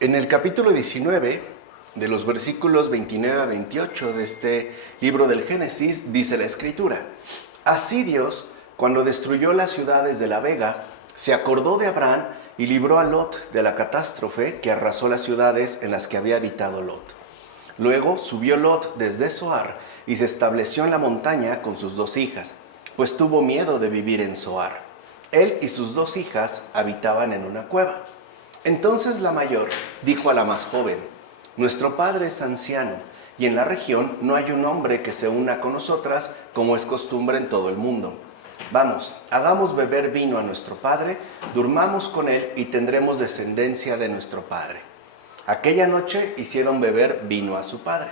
En el capítulo 19, de los versículos 29 a 28 de este libro del Génesis, dice la Escritura: Así Dios, cuando destruyó las ciudades de la Vega, se acordó de Abraham y libró a Lot de la catástrofe que arrasó las ciudades en las que había habitado Lot. Luego subió Lot desde Zoar y se estableció en la montaña con sus 2 hijas, pues tuvo miedo de vivir en Zoar. Él y sus 2 hijas habitaban en una cueva. Entonces la mayor dijo a la más joven: Nuestro padre es anciano, y en la región no hay un hombre que se una con nosotras, como es costumbre en todo el mundo. Vamos, hagamos beber vino a nuestro padre, durmamos con él y tendremos descendencia de nuestro padre. Aquella noche hicieron beber vino a su padre,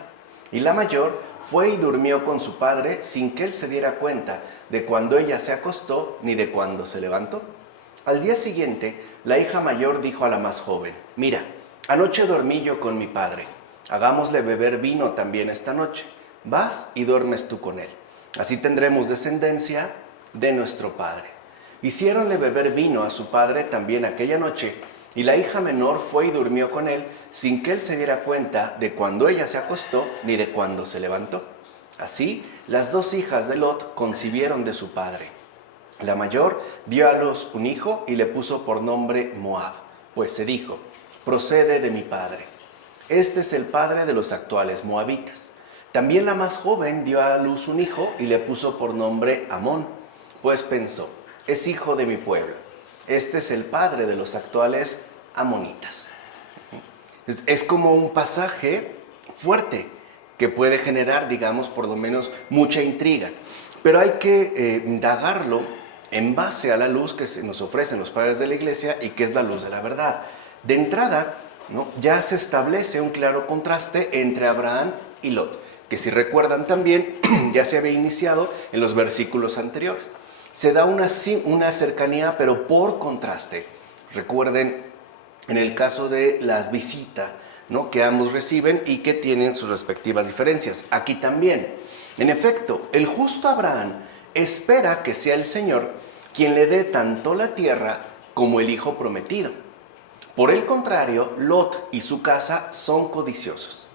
y la mayor fue y durmió con su padre sin que él se diera cuenta de cuando ella se acostó ni de cuando se levantó. Al día siguiente, la hija mayor dijo a la más joven: Mira, anoche dormí yo con mi padre, hagámosle beber vino también esta noche. Vas y duermes tú con él, así tendremos descendencia de nuestro padre. Hiciéronle beber vino a su padre también aquella noche, y la hija menor fue y durmió con él sin que él se diera cuenta de cuando ella se acostó ni de cuando se levantó. Así, las 2 hijas de Lot concibieron de su padre. La mayor dio a luz un hijo y le puso por nombre Moab, pues se dijo: procede de mi padre. Este es el padre de los actuales moabitas. También la más joven dio a luz un hijo y le puso por nombre Amón, pues pensó: es hijo de mi pueblo. Este es el padre de los actuales amonitas. Es como un pasaje fuerte que puede generar, digamos, por lo menos mucha intriga. Pero hay que indagarlo en base a la luz que se nos ofrecen los padres de la iglesia y que es la luz de la verdad. De entrada, ¿no?, ya se establece un claro contraste entre Abraham y Lot, que si recuerdan también ya se había iniciado en los versículos anteriores. Se da una cercanía, pero por contraste. Recuerden, en el caso de las visitas, ¿no?, que ambos reciben y que tienen sus respectivas diferencias. Aquí también, en efecto, el justo Abraham espera que sea el Señor quien le dé tanto la tierra como el hijo prometido. Por el contrario, Lot y su casa son codiciosos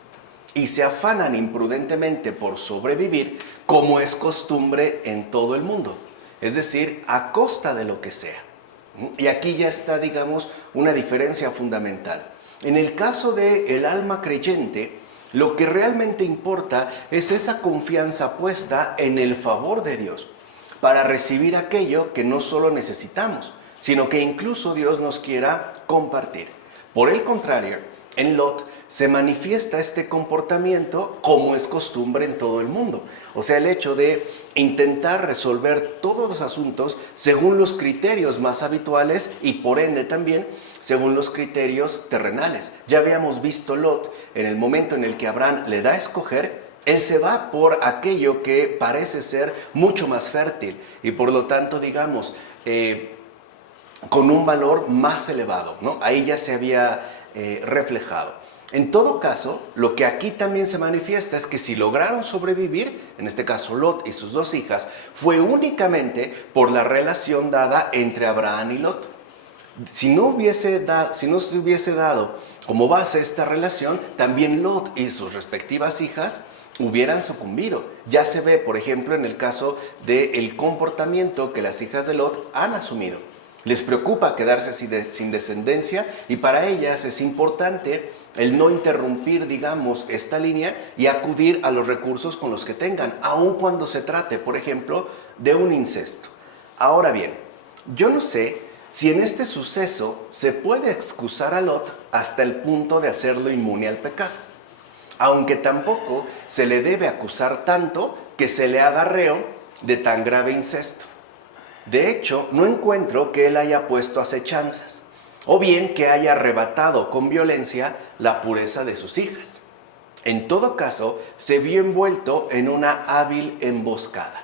y se afanan imprudentemente por sobrevivir, como es costumbre en todo el mundo, es decir, a costa de lo que sea. Y aquí ya está, digamos, una diferencia fundamental. En el caso del alma creyente, lo que realmente importa es esa confianza puesta en el favor de Dios para recibir aquello que no solo necesitamos, sino que incluso Dios nos quiera compartir. Por el contrario, en Lot se manifiesta este comportamiento como es costumbre en todo el mundo. O sea, el hecho de intentar resolver todos los asuntos según los criterios más habituales y por ende también según los criterios terrenales. Ya habíamos visto Lot en el momento en el que Abraham le da a escoger. Él se va por aquello que parece ser mucho más fértil y por lo tanto, digamos, con un valor más elevado, ¿no? Ahí ya se había reflejado. En todo caso, lo que aquí también se manifiesta es que si lograron sobrevivir, en este caso Lot y sus 2 hijas, fue únicamente por la relación dada entre Abraham y Lot. Si no se hubiese dado como base esta relación, también Lot y sus respectivas hijas hubieran sucumbido. Ya se ve, por ejemplo, en el caso del comportamiento que las hijas de Lot han asumido. Les preocupa quedarse sin descendencia y para ellas es importante el no interrumpir, digamos, esta línea y acudir a los recursos con los que tengan, aun cuando se trate, por ejemplo, de un incesto. Ahora bien, yo no sé si en este suceso se puede excusar a Lot hasta el punto de hacerlo inmune al pecado, aunque tampoco se le debe acusar tanto que se le haga reo de tan grave incesto. De hecho, no encuentro que él haya puesto acechanzas, o bien que haya arrebatado con violencia la pureza de sus hijas. En todo caso, se vio envuelto en una hábil emboscada.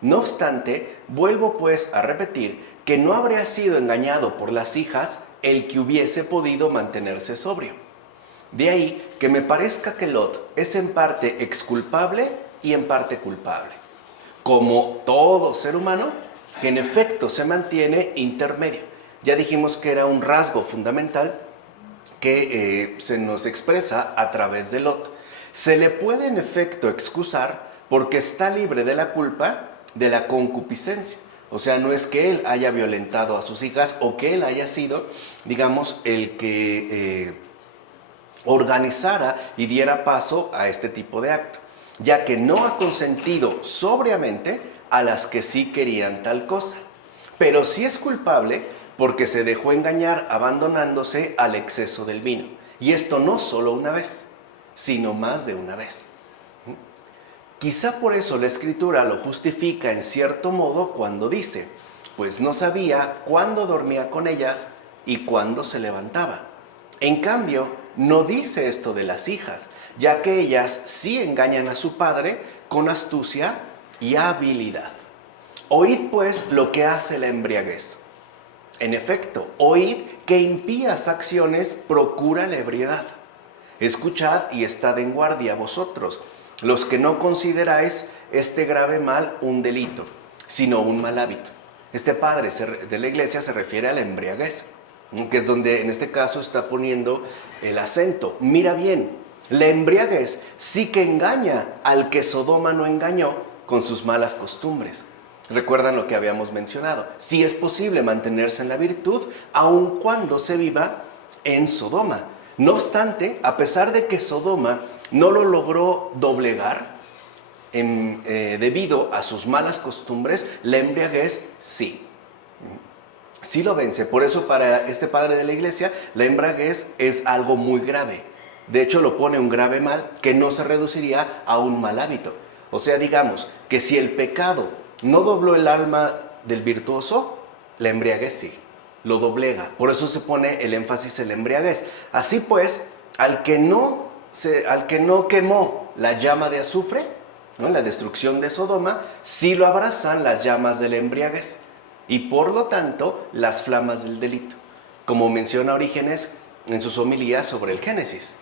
No obstante, vuelvo pues a repetir que no habría sido engañado por las hijas el que hubiese podido mantenerse sobrio. De ahí que me parezca que Lot es en parte exculpable y en parte culpable, como todo ser humano que en efecto se mantiene intermedio. Ya dijimos que era un rasgo fundamental que se nos expresa a través de Lot. Se le puede en efecto excusar porque está libre de la culpa de la concupiscencia. O sea, no es que él haya violentado a sus hijas o que él haya sido, digamos, el que organizara y diera paso a este tipo de acto, ya que no ha consentido sobriamente a las que sí querían tal cosa. Pero sí es culpable porque se dejó engañar abandonándose al exceso del vino. Y esto no solo una vez, sino más de una vez. Quizá por eso la Escritura lo justifica en cierto modo cuando dice, pues no sabía cuándo dormía con ellas y cuándo se levantaba. En cambio, no dice esto de las hijas, ya que ellas sí engañan a su padre con astucia y habilidad. Oíd pues lo que hace la embriaguez. En efecto, oíd que impías acciones procura la ebriedad. Escuchad y estad en guardia vosotros, los que no consideráis este grave mal un delito, sino un mal hábito. Este padre de la iglesia se refiere a la embriaguez, que es donde en este caso está poniendo el acento. Mira bien, la embriaguez sí que engaña al que Sodoma no engañó con sus malas costumbres. Recuerdan lo que habíamos mencionado. Sí es posible mantenerse en la virtud aun cuando se viva en Sodoma. No obstante, a pesar de que Sodoma no lo logró doblegar debido a sus malas costumbres, la embriaguez sí. Sí lo vence. Por eso para este padre de la iglesia, la embriaguez es algo muy grave. De hecho, lo pone un grave mal que no se reduciría a un mal hábito. O sea, digamos que si el pecado no dobló el alma del virtuoso, la embriaguez sí, lo doblega. Por eso se pone el énfasis en la embriaguez. Así pues, al que no quemó la llama de azufre, ¿no?, la destrucción de Sodoma, sí lo abrazan las llamas de la embriaguez y por lo tanto las flamas del delito, como menciona Orígenes en sus homilías sobre el Génesis.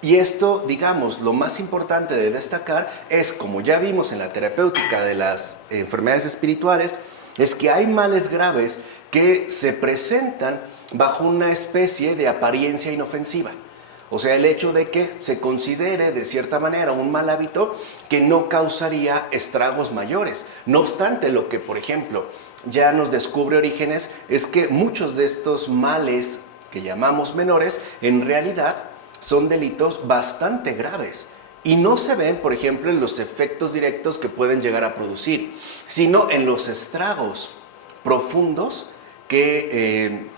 Y esto, digamos, lo más importante de destacar es, como ya vimos en la terapéutica de las enfermedades espirituales, es que hay males graves que se presentan bajo una especie de apariencia inofensiva. O sea, el hecho de que se considere de cierta manera un mal hábito que no causaría estragos mayores. No obstante, lo que, por ejemplo, ya nos descubre Orígenes es que muchos de estos males que llamamos menores, en realidad son delitos bastante graves y no se ven, por ejemplo, en los efectos directos que pueden llegar a producir, sino en los estragos profundos que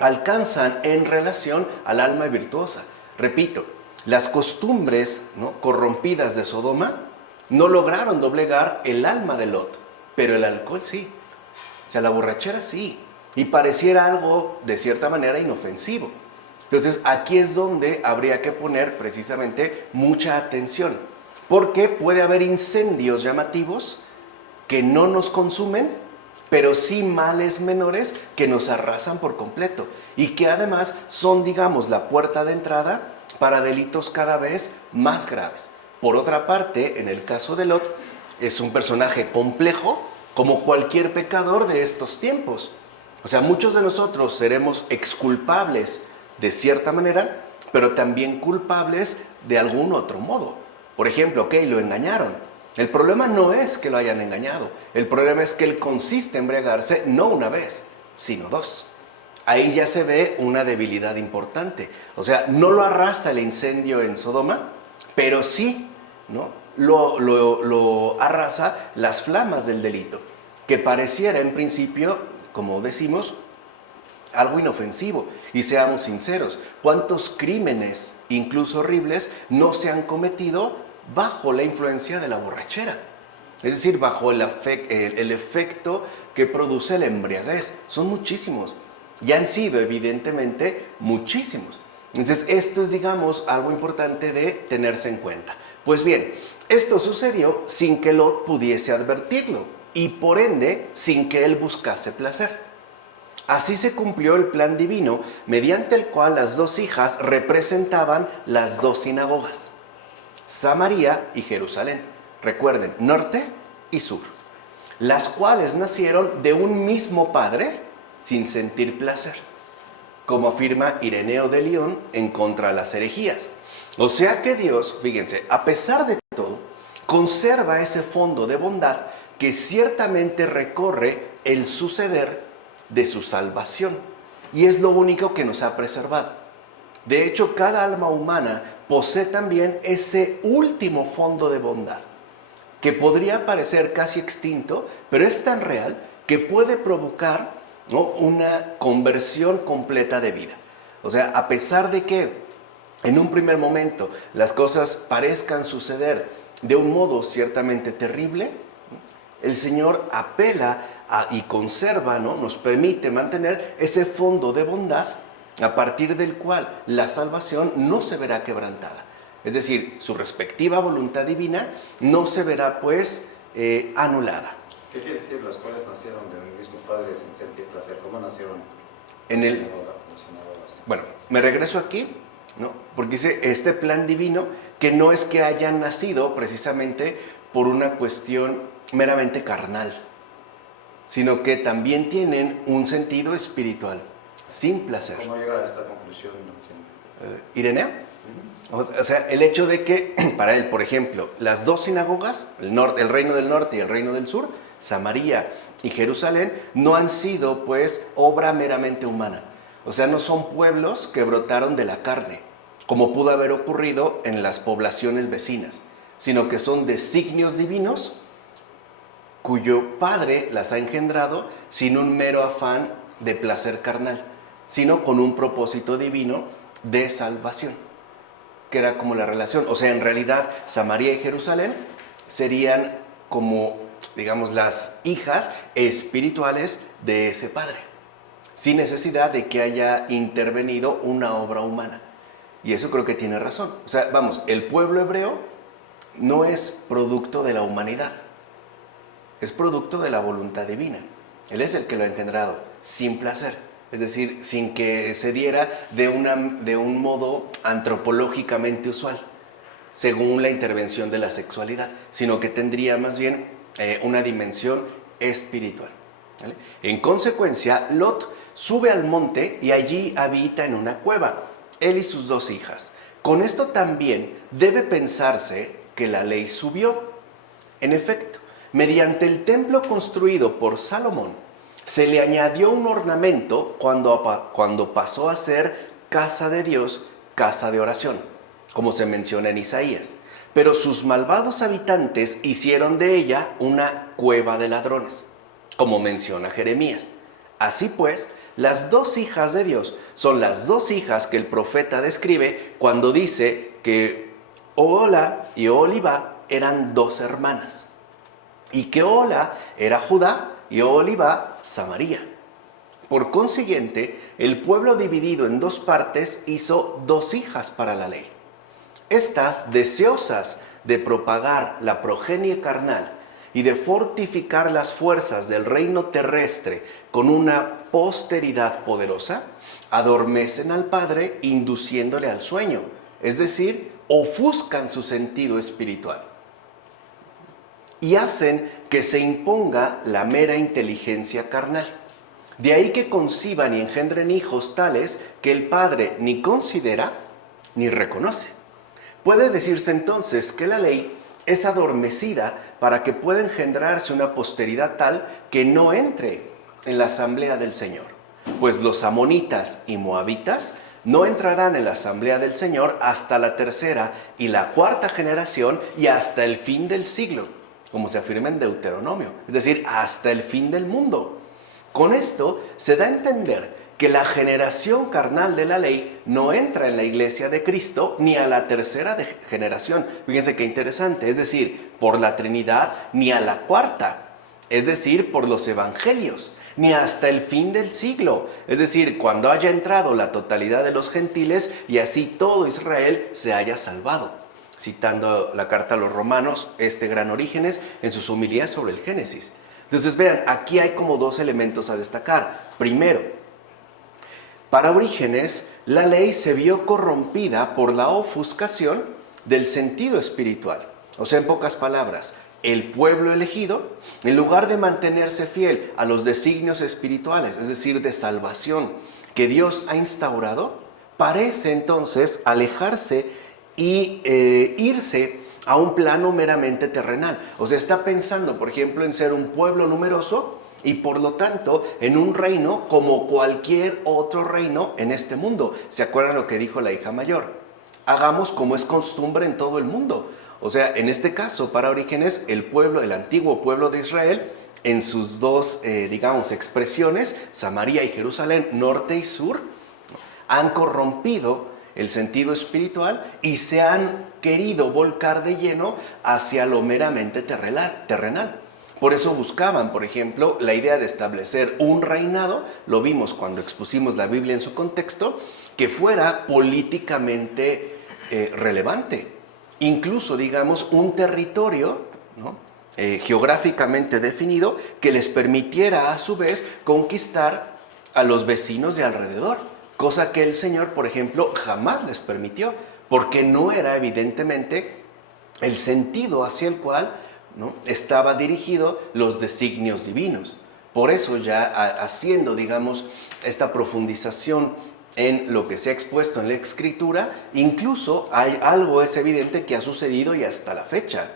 alcanzan en relación al alma virtuosa. Repito, las costumbres, ¿no?, corrompidas de Sodoma no lograron doblegar el alma de Lot, pero el alcohol sí, o sea, la borrachera sí, y pareciera algo de cierta manera inofensivo. Entonces, aquí es donde habría que poner precisamente mucha atención, porque puede haber incendios llamativos que no nos consumen, pero sí males menores que nos arrasan por completo y que además son, digamos, la puerta de entrada para delitos cada vez más graves. Por otra parte, en el caso de Lot, es un personaje complejo como cualquier pecador de estos tiempos. O sea, muchos de nosotros seremos exculpables de cierta manera, pero también culpables de algún otro modo. Por ejemplo, lo engañaron. El problema no es que lo hayan engañado, el problema es que él consiste en embriagarse no una vez, sino dos. Ahí ya se ve una debilidad importante. O sea, no lo arrasa el incendio en Sodoma, pero sí, ¿no?, lo arrasa las flamas del delito, que pareciera en principio, como decimos, algo inofensivo. Y seamos sinceros, ¿cuántos crímenes, incluso horribles, no se han cometido bajo la influencia de la borrachera? Es decir, bajo el efecto que produce la embriaguez. Son muchísimos. Y han sido, evidentemente, muchísimos. Entonces, esto es, digamos, algo importante de tenerse en cuenta. Pues bien, esto sucedió sin que Lot pudiese advertirlo y, por ende, sin que él buscase placer. Así se cumplió el plan divino, mediante el cual las dos hijas representaban las dos sinagogas, Samaria y Jerusalén. Recuerden, norte y sur, las cuales nacieron de un mismo padre sin sentir placer. como afirma Ireneo de León en contra de las herejías. O sea que Dios, fíjense, a pesar de todo, conserva ese fondo de bondad que ciertamente recorre el suceder de su salvación. Y es lo único que nos ha preservado. De hecho, cada alma humana posee también ese último fondo de bondad, que podría parecer casi extinto, pero es tan real que puede provocar, ¿no?, una conversión completa de vida. O sea, a pesar de que en un primer momento las cosas parezcan suceder de un modo ciertamente terrible, el Señor apela y conserva, ¿no?, nos permite mantener ese fondo de bondad a partir del cual la salvación no se verá quebrantada. Es decir, su respectiva voluntad divina no se verá pues anulada. ¿Qué quiere decir los cuales nacieron del mismo Padre sin sentir placer? ¿Cómo nacieron En el, las sinagogas? bueno, me regreso aquí, ¿no?, porque dice este plan divino que no es que hayan nacido precisamente por una cuestión meramente carnal, sino que también tienen un sentido espiritual, sin placer. ¿Cómo llegar a esta conclusión? ¿Ireneo? O sea, el hecho de que para él, por ejemplo, las dos sinagogas, el reino del norte y el reino del sur, Samaria y Jerusalén, no han sido pues obra meramente humana. O sea, no son pueblos que brotaron de la carne, como pudo haber ocurrido en las poblaciones vecinas, sino que son designios divinos cuyo Padre las ha engendrado sin un mero afán de placer carnal, sino con un propósito divino de salvación, que era como la relación. O sea, en realidad, Samaria y Jerusalén serían como, digamos, las hijas espirituales de ese Padre, sin necesidad de que haya intervenido una obra humana. Y eso creo que tiene razón. O sea, vamos, el pueblo hebreo no es producto de la humanidad, es producto de la voluntad divina. Él es el que lo ha engendrado, sin placer. Es decir, sin que se diera de un modo antropológicamente usual, según la intervención de la sexualidad, sino que tendría más bien una dimensión espiritual, ¿vale? En consecuencia, Lot sube al monte y allí habita en una cueva, él y sus dos hijas. Con esto también debe pensarse que la ley subió. En efecto, mediante el templo construido por Salomón, se le añadió un ornamento cuando pasó a ser casa de Dios, casa de oración, como se menciona en Isaías. Pero sus malvados habitantes hicieron de ella una cueva de ladrones, como menciona Jeremías. Así pues, las dos hijas de Dios son las dos hijas que el profeta describe cuando dice que Ohola y Oholibá eran dos hermanas, y que Ohola era Judá y Oholibá Samaria. Por consiguiente, el pueblo dividido en dos partes hizo dos hijas para la ley. Estas, deseosas de propagar la progenie carnal y de fortificar las fuerzas del reino terrestre con una posteridad poderosa, adormecen al Padre induciéndole al sueño, es decir, ofuscan su sentido espiritual y hacen que se imponga la mera inteligencia carnal. De ahí que conciban y engendren hijos tales que el Padre ni considera ni reconoce. Puede decirse entonces que la ley es adormecida para que pueda engendrarse una posteridad tal que no entre en la asamblea del Señor, pues los amonitas y moabitas no entrarán en la asamblea del Señor hasta la tercera y la cuarta generación y hasta el fin del siglo, como se afirma en Deuteronomio, es decir, hasta el fin del mundo. Con esto se da a entender que la generación carnal de la ley no entra en la iglesia de Cristo ni a la tercera generación. Fíjense qué interesante, es decir, por la Trinidad, ni a la cuarta, es decir, por los evangelios, ni hasta el fin del siglo, es decir, cuando haya entrado la totalidad de los gentiles y así todo Israel se haya salvado. Citando la carta a los romanos, este gran Orígenes, en sus homilías sobre el Génesis. Entonces vean, aquí hay como dos elementos a destacar. Primero, para Orígenes, la ley se vio corrompida por la ofuscación del sentido espiritual. O sea, en pocas palabras, el pueblo elegido, en lugar de mantenerse fiel a los designios espirituales, es decir, de salvación, que Dios ha instaurado, parece entonces alejarse y irse a un plano meramente terrenal. O sea, está pensando, por ejemplo, en ser un pueblo numeroso y por lo tanto en un reino como cualquier otro reino en este mundo. ¿Se acuerdan lo que dijo la hija mayor? Hagamos como es costumbre en todo el mundo. O sea, en este caso, para Orígenes, el pueblo, el antiguo pueblo de Israel, en sus dos, expresiones, Samaria y Jerusalén, norte y sur, han corrompido el sentido espiritual y se han querido volcar de lleno hacia lo meramente terrenal. Por eso buscaban, por ejemplo, la idea de establecer un reinado, lo vimos cuando expusimos la Biblia en su contexto, que fuera políticamente relevante. Incluso, digamos, un territorio, ¿no?, geográficamente definido que les permitiera a su vez conquistar a los vecinos de alrededor. Cosa que el Señor, por ejemplo, jamás les permitió, porque no era evidentemente el sentido hacia el cual, ¿no?, estaba dirigido los designios divinos. Por eso ya haciendo, digamos, esta profundización en lo que se ha expuesto en la Escritura, incluso hay algo es evidente que ha sucedido y hasta la fecha.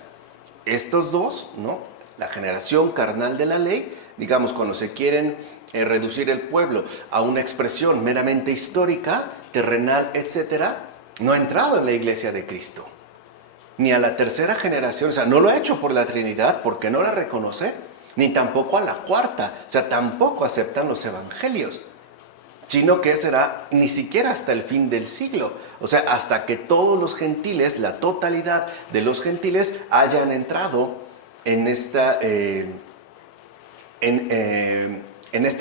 Estos dos, ¿no?, la generación carnal de la ley, digamos, cuando se quieren reducir el pueblo a una expresión meramente histórica, terrenal, etcétera, no ha entrado en la iglesia de Cristo. Ni a la tercera generación, o sea, no lo ha hecho por la Trinidad porque no la reconoce, ni tampoco a la cuarta, o sea, tampoco aceptan los evangelios, sino que será ni siquiera hasta el fin del siglo, o sea, hasta que todos los gentiles, la totalidad de los gentiles hayan entrado en esta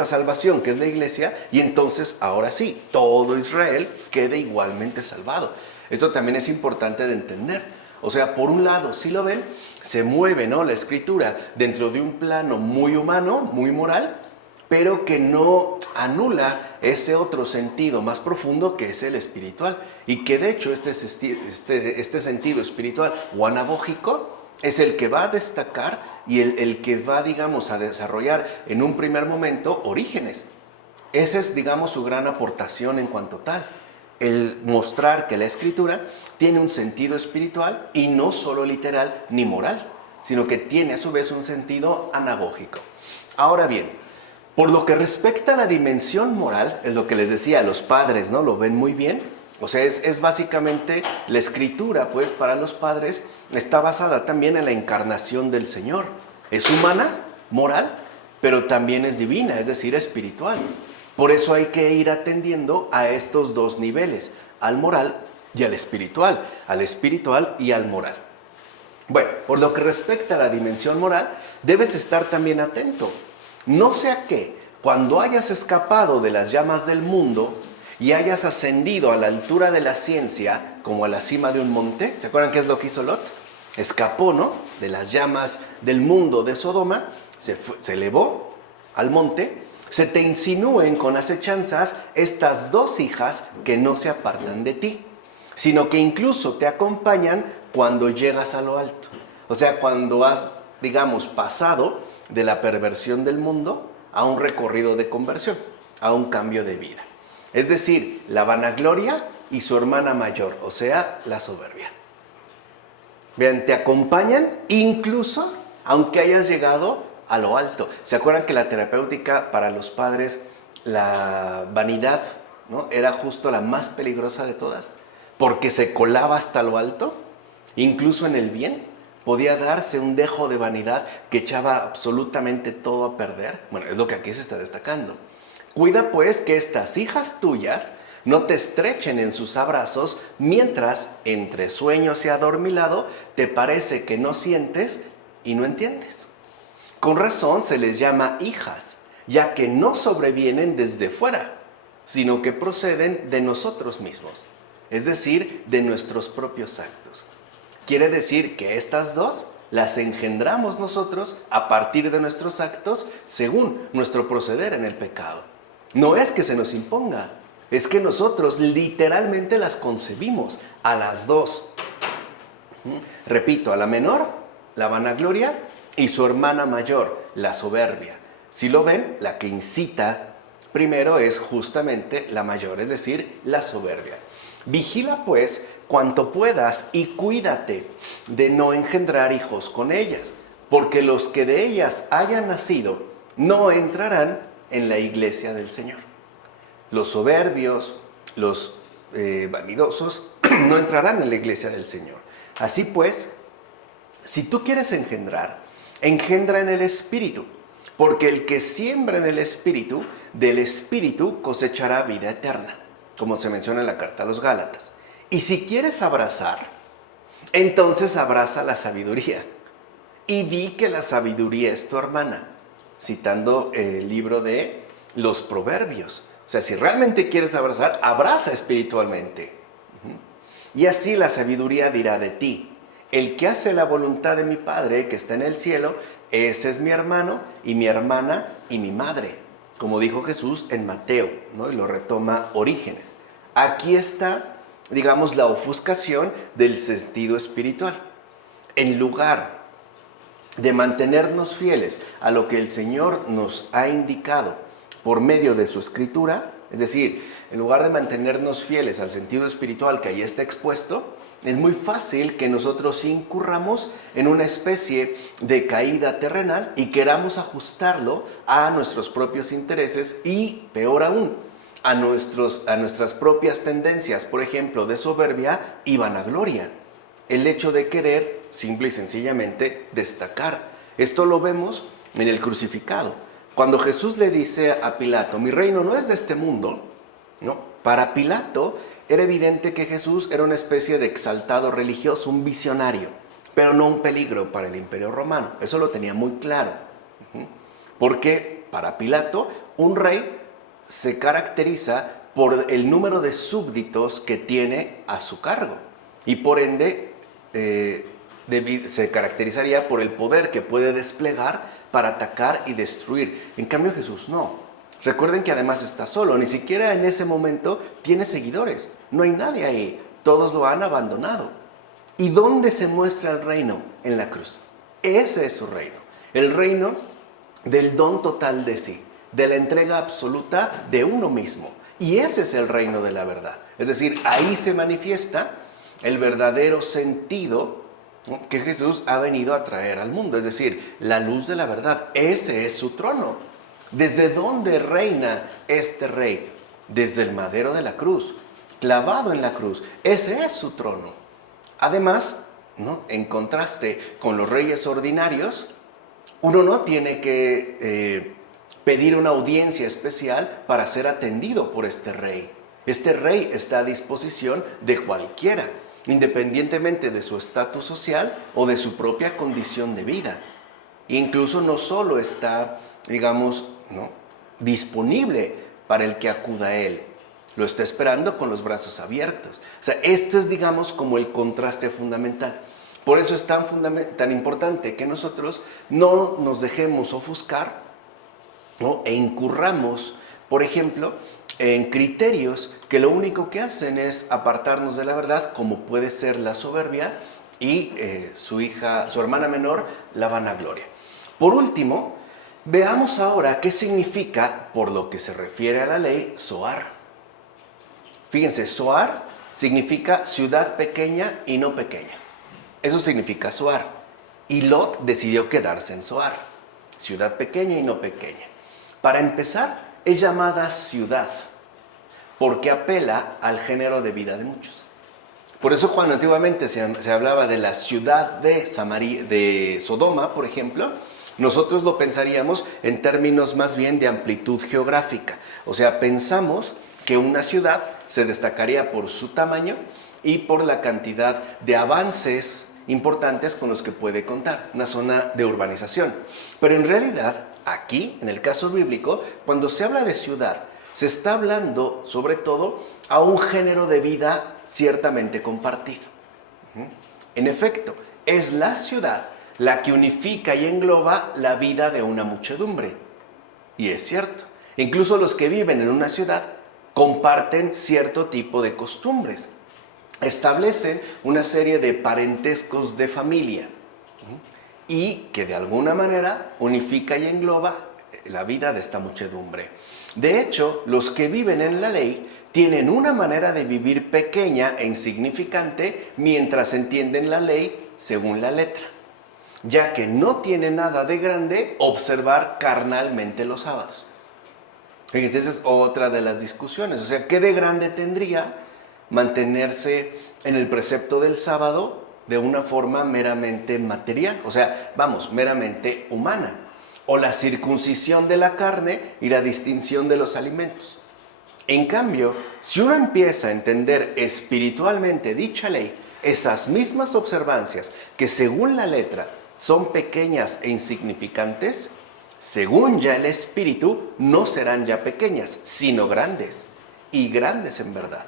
salvación que es la iglesia, y entonces ahora sí, todo Israel quede igualmente salvado. Esto también es importante de entender. O sea, por un lado, si lo ven, se mueve, ¿no?, la Escritura dentro de un plano muy humano, muy moral, pero que no anula ese otro sentido más profundo que es el espiritual. Y que de hecho este sentido espiritual o anagógico es el que va a destacar y el que va, digamos, a desarrollar en un primer momento Orígenes. Esa es, digamos, su gran aportación en cuanto tal. El mostrar que la Escritura tiene un sentido espiritual y no solo literal ni moral, sino que tiene a su vez un sentido anagógico. Ahora bien, por lo que respecta a la dimensión moral, es lo que les decía, los padres, ¿no?, lo ven muy bien. O sea, es básicamente la Escritura, pues, para los padres está basada también en la encarnación del Señor. Es humana, moral, pero también es divina, es decir, espiritual. Por eso hay que ir atendiendo a estos dos niveles, al moral y al espiritual y al moral. Bueno, por lo que respecta a la dimensión moral, debes estar también atento. No sea que cuando hayas escapado de las llamas del mundo y hayas ascendido a la altura de la ciencia, como a la cima de un monte, ¿se acuerdan qué es lo que hizo Lot? Escapó, ¿no?, de las llamas del mundo de Sodoma, se elevó al monte, se te insinúen con acechanzas estas dos hijas que no se apartan de ti, sino que incluso te acompañan cuando llegas a lo alto. O sea, cuando has, digamos, pasado de la perversión del mundo a un recorrido de conversión, a un cambio de vida. Es decir, la vanagloria y su hermana mayor, o sea, la soberbia. Vean, te acompañan incluso aunque hayas llegado a lo alto. ¿Se acuerdan que la terapéutica para los padres, la vanidad, ¿no?, era justo la más peligrosa de todas? Porque se colaba hasta lo alto, incluso en el bien. Podía darse un dejo de vanidad que echaba absolutamente todo a perder. Bueno, es lo que aquí se está destacando. Cuida pues que estas hijas tuyas no te estrechen en sus abrazos mientras, entre sueños y adormilado, te parece que no sientes y no entiendes. Con razón se les llama hijas, ya que no sobrevienen desde fuera, sino que proceden de nosotros mismos, es decir, de nuestros propios actos. Quiere decir que estas dos las engendramos nosotros a partir de nuestros actos según nuestro proceder en el pecado. No es que se nos imponga, es que nosotros literalmente las concebimos a las dos. Repito, a la menor, la vanagloria, y su hermana mayor, la soberbia. Si lo ven, la que incita primero es justamente la mayor, es decir, la soberbia. Vigila pues cuanto puedas y cuídate de no engendrar hijos con ellas, porque los que de ellas hayan nacido no entrarán en la iglesia del Señor. Los soberbios, los vanidosos, no entrarán en la iglesia del Señor. Así pues, si tú quieres engendrar, engendra en el Espíritu, porque el que siembra en el Espíritu, del Espíritu cosechará vida eterna, como se menciona en la carta a los Gálatas. Y si quieres abrazar, entonces abraza la sabiduría y di que la sabiduría es tu hermana, citando el libro de los Proverbios. O sea, si realmente quieres abrazar, abraza espiritualmente. Y así la sabiduría dirá de ti: el que hace la voluntad de mi Padre que está en el cielo, ese es mi hermano y mi hermana y mi madre, como dijo Jesús en Mateo, ¿no? Y lo retoma Orígenes. Aquí está, digamos, la ofuscación del sentido espiritual. En lugar de mantenernos fieles a lo que el Señor nos ha indicado por medio de su Escritura, es decir, en lugar de mantenernos fieles al sentido espiritual que ahí está expuesto, es muy fácil que nosotros incurramos en una especie de caída terrenal y queramos ajustarlo a nuestros propios intereses y, peor aún, a nuestras propias tendencias, por ejemplo, de soberbia y vanagloria. El hecho de querer, simple y sencillamente, destacar. Esto lo vemos en el crucificado. Cuando Jesús le dice a Pilato: mi reino no es de este mundo, ¿no? Para Pilato era evidente que Jesús era una especie de exaltado religioso, un visionario, pero no un peligro para el Imperio Romano. Eso lo tenía muy claro. Porque para Pilato, un rey se caracteriza por el número de súbditos que tiene a su cargo. Y por ende, se caracterizaría por el poder que puede desplegar para atacar y destruir. En cambio, Jesús no. Recuerden que además está solo, ni siquiera en ese momento tiene seguidores. No hay nadie ahí, todos lo han abandonado. ¿Y dónde se muestra el reino? En la cruz. Ese es su reino. El reino del don total de sí, de la entrega absoluta de uno mismo. Y ese es el reino de la verdad. Es decir, ahí se manifiesta el verdadero sentido, ¿no?, que Jesús ha venido a traer al mundo. Es decir, la luz de la verdad. Ese es su trono. ¿Desde dónde reina este rey? Desde el madero de la cruz, clavado en la cruz. Ese es su trono. Además, ¿no?, en contraste con los reyes ordinarios, uno no tiene que pedir una audiencia especial para ser atendido por este rey. Este rey está a disposición de cualquiera, independientemente de su estatus social o de su propia condición de vida. Incluso no solo está, digamos, ¿no?, disponible para el que acuda a él, lo está esperando con los brazos abiertos. O sea, esto es, digamos, como el contraste fundamental. Por eso es tan importante que nosotros no nos dejemos ofuscar, ¿no?, e incurramos, por ejemplo, en criterios que lo único que hacen es apartarnos de la verdad, como puede ser la soberbia y su hermana menor, la vanagloria. Por último, veamos ahora qué significa, por lo que se refiere a la ley, Zoar. Fíjense, Zoar significa ciudad pequeña y no pequeña. Eso significa Zoar. Y Lot decidió quedarse en Zoar, ciudad pequeña y no pequeña. Para empezar, es llamada ciudad, porque apela al género de vida de muchos. Por eso cuando antiguamente se hablaba de la ciudad de Sodoma, por ejemplo, nosotros lo pensaríamos en términos más bien de amplitud geográfica. O sea, pensamos que una ciudad se destacaría por su tamaño y por la cantidad de avances importantes con los que puede contar, una zona de urbanización. Pero en realidad, aquí, en el caso bíblico, cuando se habla de ciudad, se está hablando sobre todo a un género de vida ciertamente compartido. En efecto, es la ciudad la que unifica y engloba la vida de una muchedumbre. Y es cierto, incluso los que viven en una ciudad comparten cierto tipo de costumbres, establecen una serie de parentescos de familia y que de alguna manera unifica y engloba la vida de esta muchedumbre. De hecho, los que viven en la ley tienen una manera de vivir pequeña e insignificante mientras entienden la ley según la letra, ya que no tiene nada de grande observar carnalmente los sábados. Fíjense, esa es otra de las discusiones. O sea, ¿qué de grande tendría mantenerse en el precepto del sábado de una forma meramente material? O sea, vamos, meramente humana. O la circuncisión de la carne y la distinción de los alimentos. En cambio, si uno empieza a entender espiritualmente dicha ley, esas mismas observancias que según la letra son pequeñas e insignificantes, según ya el espíritu no serán ya pequeñas, sino grandes, y grandes en verdad.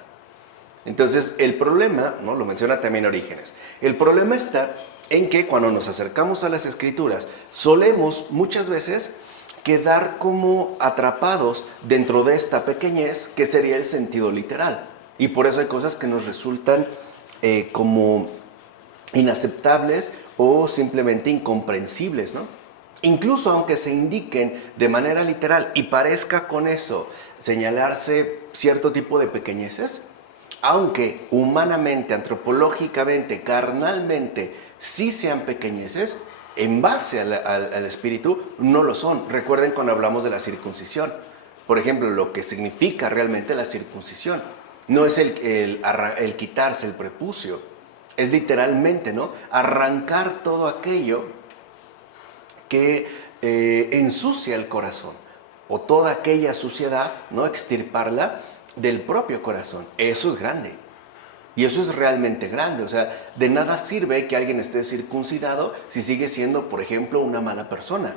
Entonces el problema, ¿no? Lo menciona también Orígenes, el problema está en que cuando nos acercamos a las escrituras solemos muchas veces quedar como atrapados dentro de esta pequeñez que sería el sentido literal. Y por eso hay cosas que nos resultan como inaceptables o simplemente incomprensibles, ¿no? Incluso aunque se indiquen de manera literal y parezca con eso señalarse cierto tipo de pequeñeces, aunque humanamente, antropológicamente, carnalmente sí sean pequeñeces, en base al espíritu no lo son. Recuerden cuando hablamos de la circuncisión. Por ejemplo, lo que significa realmente la circuncisión no es el quitarse el prepucio, es literalmente, ¿no?, arrancar todo aquello que ensucia el corazón, o toda aquella suciedad, ¿no?, extirparla del propio corazón. Eso es grande. Y eso es realmente grande. O sea, de nada sirve que alguien esté circuncidado si sigue siendo, por ejemplo, una mala persona.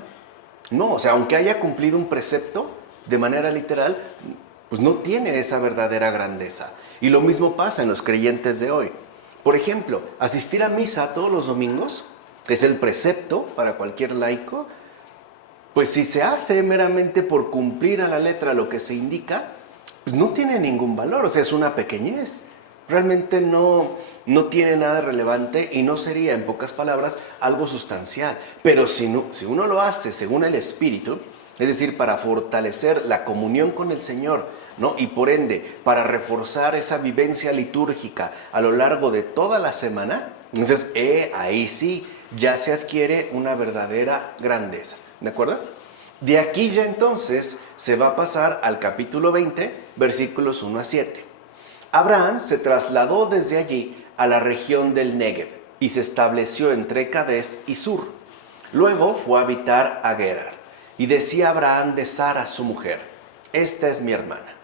No, o sea, aunque haya cumplido un precepto de manera literal, pues no tiene esa verdadera grandeza. Y lo mismo pasa en los creyentes de hoy. Por ejemplo, asistir a misa todos los domingos, que es el precepto para cualquier laico, pues si se hace meramente por cumplir a la letra lo que se indica, pues no tiene ningún valor. O sea, es una pequeñez. Realmente no tiene nada relevante y no sería, en pocas palabras, algo sustancial. Pero si uno lo hace según el Espíritu, es decir, para fortalecer la comunión con el Señor, ¿no?, y por ende, para reforzar esa vivencia litúrgica a lo largo de toda la semana, entonces ahí sí ya se adquiere una verdadera grandeza. ¿De acuerdo? De aquí ya entonces se va a pasar al capítulo 20, versículos 1 a 7. Abraham se trasladó desde allí a la región del Negev y se estableció entre Cades y Sur. Luego fue a habitar a Gerar. Y decía Abraham de Sara, su mujer: esta es mi hermana.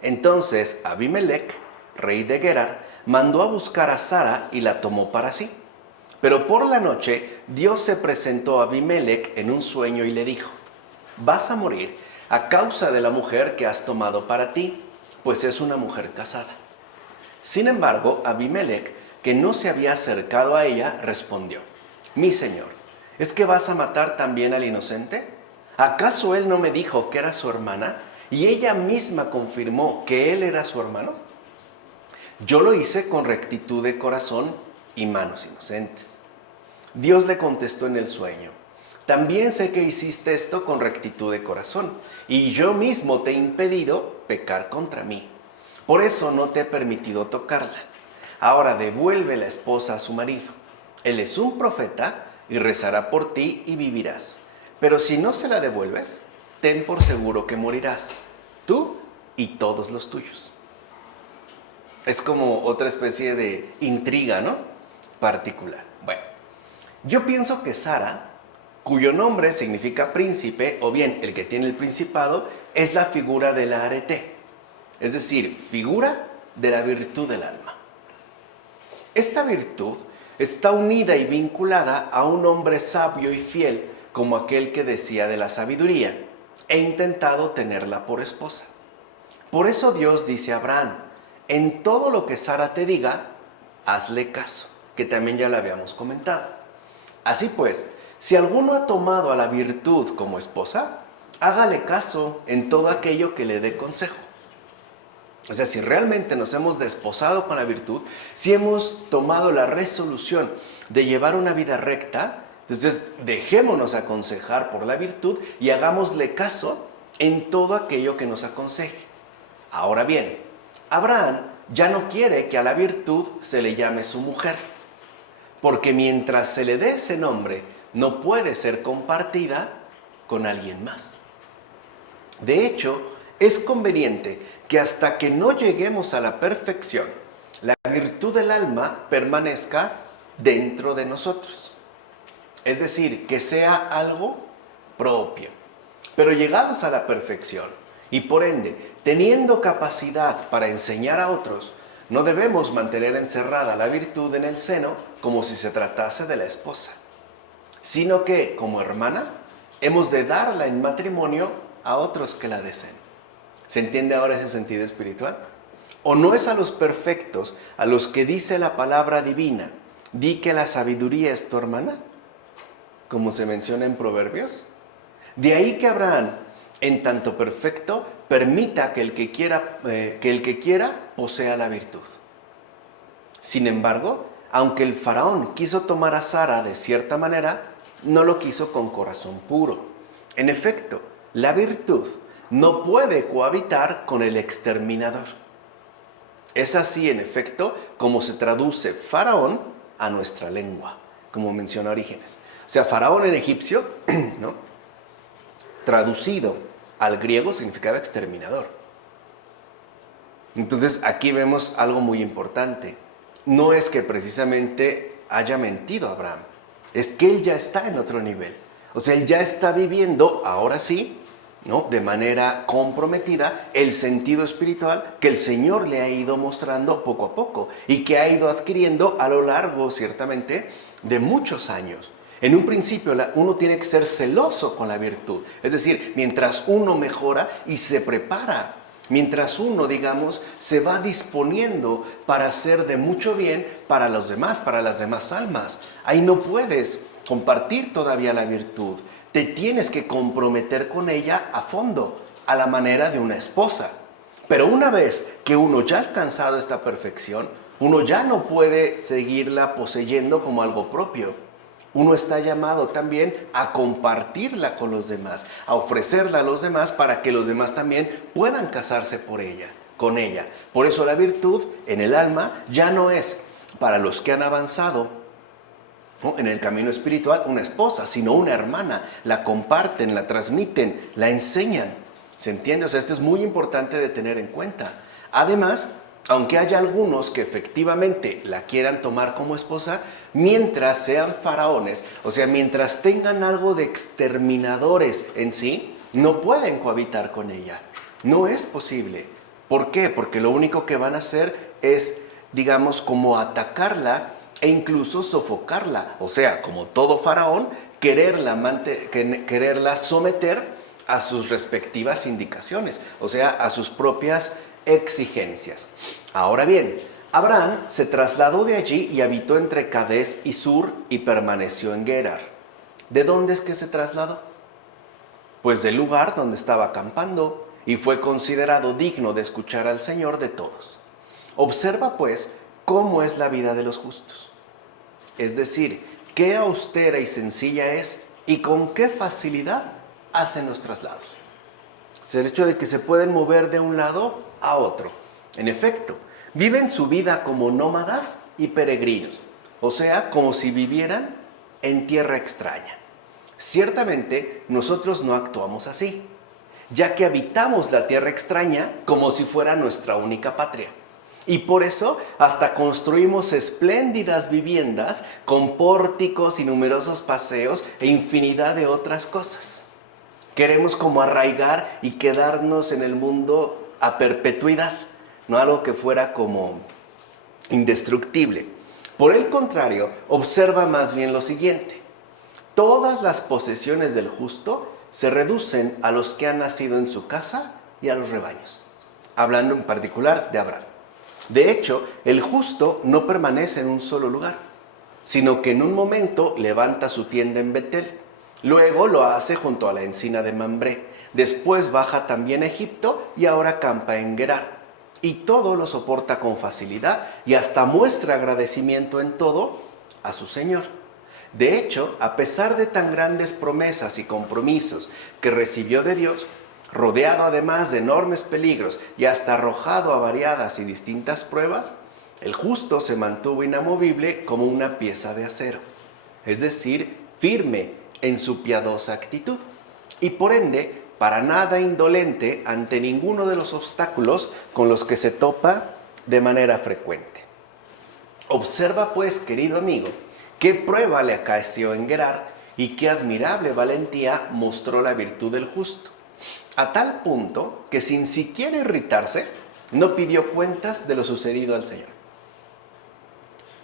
Entonces Abimelech, rey de Gerar, mandó a buscar a Sara y la tomó para sí. Pero por la noche Dios se presentó a Abimelech en un sueño y le dijo: vas a morir a causa de la mujer que has tomado para ti, pues es una mujer casada. Sin embargo, Abimelech, que no se había acercado a ella, respondió: mi señor, ¿es que vas a matar también al inocente? ¿Acaso él no me dijo que era su hermana y ella misma confirmó que él era su hermano? Yo lo hice con rectitud de corazón y manos inocentes. Dios le contestó en el sueño: también sé que hiciste esto con rectitud de corazón, y yo mismo te he impedido pecar contra mí. Por eso no te he permitido tocarla. Ahora devuelve la esposa a su marido. Él es un profeta y rezará por ti y vivirás. Pero si no se la devuelves, ten por seguro que morirás, tú y todos los tuyos. Es como otra especie de intriga, ¿no?, particular. Bueno, yo pienso que Sara, cuyo nombre significa príncipe, o bien el que tiene el principado, es la figura de la arete, es decir, figura de la virtud del alma. Esta virtud está unida y vinculada a un hombre sabio y fiel como aquel que decía de la sabiduría: he intentado tenerla por esposa. Por eso Dios dice a Abraham: en todo lo que Sara te diga, hazle caso, que también ya lo habíamos comentado. Así pues, si alguno ha tomado a la virtud como esposa, hágale caso en todo aquello que le dé consejo. O sea, si realmente nos hemos desposado con la virtud, si hemos tomado la resolución de llevar una vida recta, entonces dejémonos aconsejar por la virtud y hagámosle caso en todo aquello que nos aconseje. Ahora bien, Abraham ya no quiere que a la virtud se le llame su mujer, porque mientras se le dé ese nombre, no puede ser compartida con alguien más. De hecho, es conveniente que hasta que no lleguemos a la perfección, la virtud del alma permanezca dentro de nosotros. Es decir, que sea algo propio. Pero llegados a la perfección y por ende teniendo capacidad para enseñar a otros, no debemos mantener encerrada la virtud en el seno como si se tratase de la esposa, sino que, como hermana, hemos de darla en matrimonio a otros que la deseen. ¿Se entiende ahora ese sentido espiritual? ¿O no es a los perfectos a los que dice la palabra divina, di que la sabiduría es tu hermana? Como se menciona en Proverbios. De ahí que Abraham, en tanto perfecto, permita que el que quiera posea la virtud. Sin embargo, aunque el faraón quiso tomar a Sara de cierta manera, no lo quiso con corazón puro. En efecto, la virtud no puede cohabitar con el exterminador. Es así, en efecto, como se traduce faraón a nuestra lengua, como menciona Orígenes. O sea, faraón en egipcio, ¿no?, traducido al griego significaba exterminador. Entonces aquí vemos algo muy importante. No es que precisamente haya mentido Abraham, es que él ya está en otro nivel. O sea, él ya está viviendo, ahora sí, ¿no?, de manera comprometida, el sentido espiritual que el Señor le ha ido mostrando poco a poco y que ha ido adquiriendo a lo largo, ciertamente, de muchos años. En un principio uno tiene que ser celoso con la virtud, es decir, mientras uno mejora y se prepara, mientras uno, digamos, se va disponiendo para hacer de mucho bien para los demás, para las demás almas. Ahí no puedes compartir todavía la virtud, te tienes que comprometer con ella a fondo, a la manera de una esposa. Pero una vez que uno ya ha alcanzado esta perfección, uno ya no puede seguirla poseyendo como algo propio. Uno está llamado también a compartirla con los demás, a ofrecerla a los demás para que los demás también puedan casarse con ella. Por eso la virtud en el alma ya no es para los que han avanzado, ¿no?, en el camino espiritual, una esposa, sino una hermana. La comparten, la transmiten, la enseñan. ¿Se entiende? O sea, esto es muy importante de tener en cuenta. Además, aunque haya algunos que efectivamente la quieran tomar como esposa, mientras sean faraones, o sea, mientras tengan algo de exterminadores en sí, no pueden cohabitar con ella. No es posible. ¿Por qué? Porque lo único que van a hacer es, digamos, como atacarla e incluso sofocarla. O sea, como todo faraón, quererla someter a sus respectivas indicaciones, o sea, a sus propias exigencias. Ahora bien, Abraham se trasladó de allí y habitó entre Cadés y Sur y permaneció en Gerar. ¿De dónde es que se trasladó? Pues del lugar donde estaba acampando y fue considerado digno de escuchar al Señor de todos. Observa pues cómo es la vida de los justos. Es decir, qué austera y sencilla es y con qué facilidad hacen los traslados. O sea, el hecho de que se pueden mover de un lado a otro. En efecto, viven su vida como nómadas y peregrinos, o sea, como si vivieran en tierra extraña. Ciertamente, nosotros no actuamos así, ya que habitamos la tierra extraña como si fuera nuestra única patria. Y por eso hasta construimos espléndidas viviendas con pórticos y numerosos paseos e infinidad de otras cosas. Queremos como arraigar y quedarnos en el mundo a perpetuidad, no algo que fuera como indestructible. Por el contrario, observa más bien lo siguiente. Todas las posesiones del justo se reducen a los que han nacido en su casa y a los rebaños. Hablando en particular de Abraham. De hecho, el justo no permanece en un solo lugar, sino que en un momento levanta su tienda en Betel. Luego lo hace junto a la encina de Mambré. Después baja también a Egipto y ahora acampa en Gerar. Y todo lo soporta con facilidad y hasta muestra agradecimiento en todo a su Señor. De hecho, a pesar de tan grandes promesas y compromisos que recibió de Dios, rodeado además de enormes peligros y hasta arrojado a variadas y distintas pruebas, el justo se mantuvo inamovible como una pieza de acero, es decir, firme en su piadosa actitud y por ende para nada indolente ante ninguno de los obstáculos con los que se topa de manera frecuente. Observa pues, querido amigo, qué prueba le acaeció en Gerar y qué admirable valentía mostró la virtud del justo, a tal punto que sin siquiera irritarse, no pidió cuentas de lo sucedido al Señor.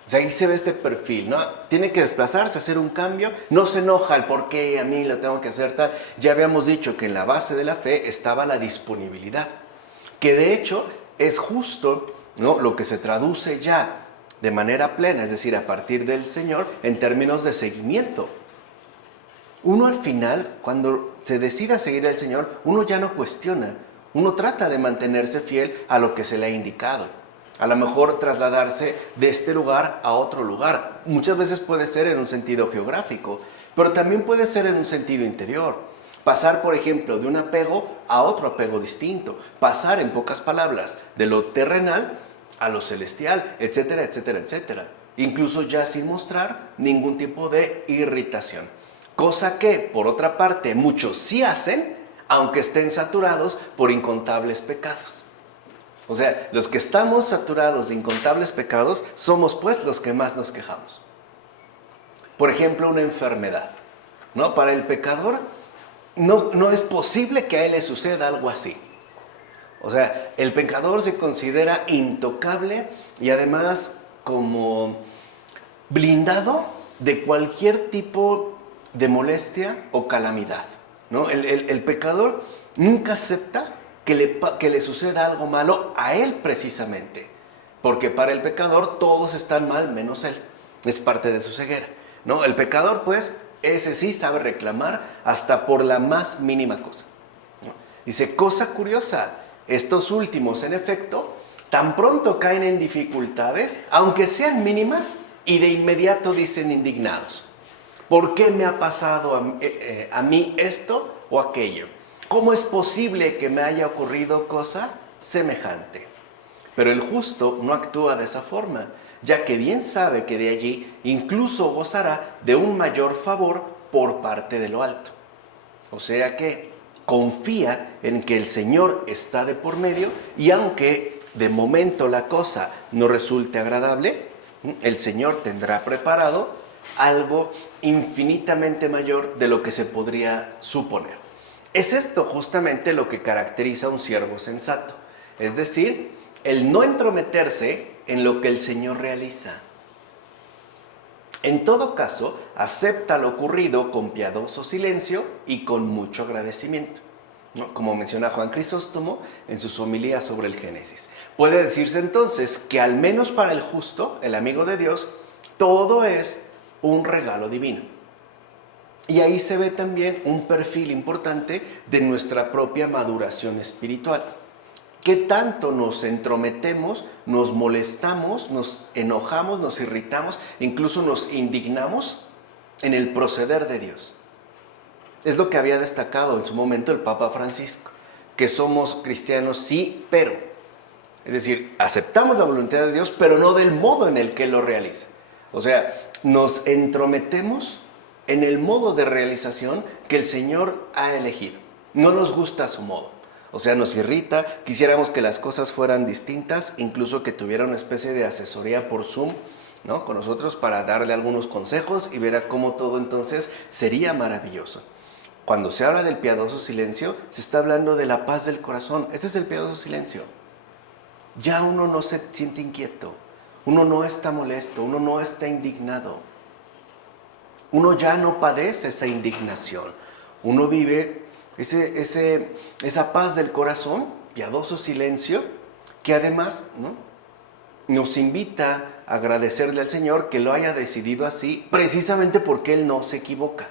O sea, ahí se ve este perfil, ¿no? Tiene que desplazarse, hacer un cambio, no se enoja el por qué a mí lo tengo que hacer tal. Ya habíamos dicho que en la base de la fe estaba la disponibilidad, que de hecho es justo, ¿no?, lo que se traduce ya de manera plena, es decir, a partir del Señor, en términos de seguimiento. Uno al final, cuando se decide a seguir al Señor, uno ya no cuestiona, uno trata de mantenerse fiel a lo que se le ha indicado. A lo mejor trasladarse de este lugar a otro lugar. Muchas veces puede ser en un sentido geográfico, pero también puede ser en un sentido interior. Pasar, por ejemplo, de un apego a otro apego distinto. Pasar, en pocas palabras, de lo terrenal a lo celestial, etcétera, etcétera, etcétera. Incluso ya sin mostrar ningún tipo de irritación. Cosa que, por otra parte, muchos sí hacen, aunque estén saturados por incontables pecados. O sea, los que estamos saturados de incontables pecados somos pues los que más nos quejamos. Por ejemplo, una enfermedad, ¿no? Para el pecador no es posible que a él le suceda algo así. O sea, el pecador se considera intocable y además como blindado de cualquier tipo de molestia o calamidad, ¿no? El pecador nunca acepta que le suceda algo malo a él precisamente, porque para el pecador todos están mal menos él, es parte de su ceguera, ¿no? El pecador pues, ese sí sabe reclamar hasta por la más mínima cosa, ¿no? Dice, cosa curiosa, estos últimos en efecto, tan pronto caen en dificultades, aunque sean mínimas, y de inmediato dicen indignados, ¿por qué me ha pasado a mí esto o aquello? ¿Cómo es posible que me haya ocurrido cosa semejante? Pero el justo no actúa de esa forma, ya que bien sabe que de allí incluso gozará de un mayor favor por parte de lo alto. O sea que confía en que el Señor está de por medio y aunque de momento la cosa no resulte agradable, el Señor tendrá preparado algo infinitamente mayor de lo que se podría suponer. Es esto justamente lo que caracteriza a un siervo sensato, es decir, el no entrometerse en lo que el Señor realiza. En todo caso, acepta lo ocurrido con piadoso silencio y con mucho agradecimiento, ¿no? Como menciona Juan Crisóstomo en sus homilías sobre el Génesis. Puede decirse entonces que al menos para el justo, el amigo de Dios, todo es un regalo divino. Y ahí se ve también un perfil importante de nuestra propia maduración espiritual. ¿Qué tanto nos entrometemos, nos molestamos, nos enojamos, nos irritamos, incluso nos indignamos en el proceder de Dios? Es lo que había destacado en su momento el Papa Francisco, que somos cristianos sí, pero. Es decir, aceptamos la voluntad de Dios, pero no del modo en el que Él lo realiza. O sea, nos entrometemos en el modo de realización que el Señor ha elegido. No nos gusta su modo. O sea, nos irrita, quisiéramos que las cosas fueran distintas, incluso que tuviera una especie de asesoría por Zoom, ¿no?, con nosotros para darle algunos consejos y ver a cómo todo entonces sería maravilloso. Cuando se habla del piadoso silencio, se está hablando de la paz del corazón. Ese es el piadoso silencio. Ya uno no se siente inquieto, uno no está molesto, uno no está indignado. Uno ya no padece esa indignación. Uno vive esa paz del corazón, piadoso silencio, que además, ¿no?, nos invita a agradecerle al Señor que lo haya decidido así, precisamente porque Él no se equivoca.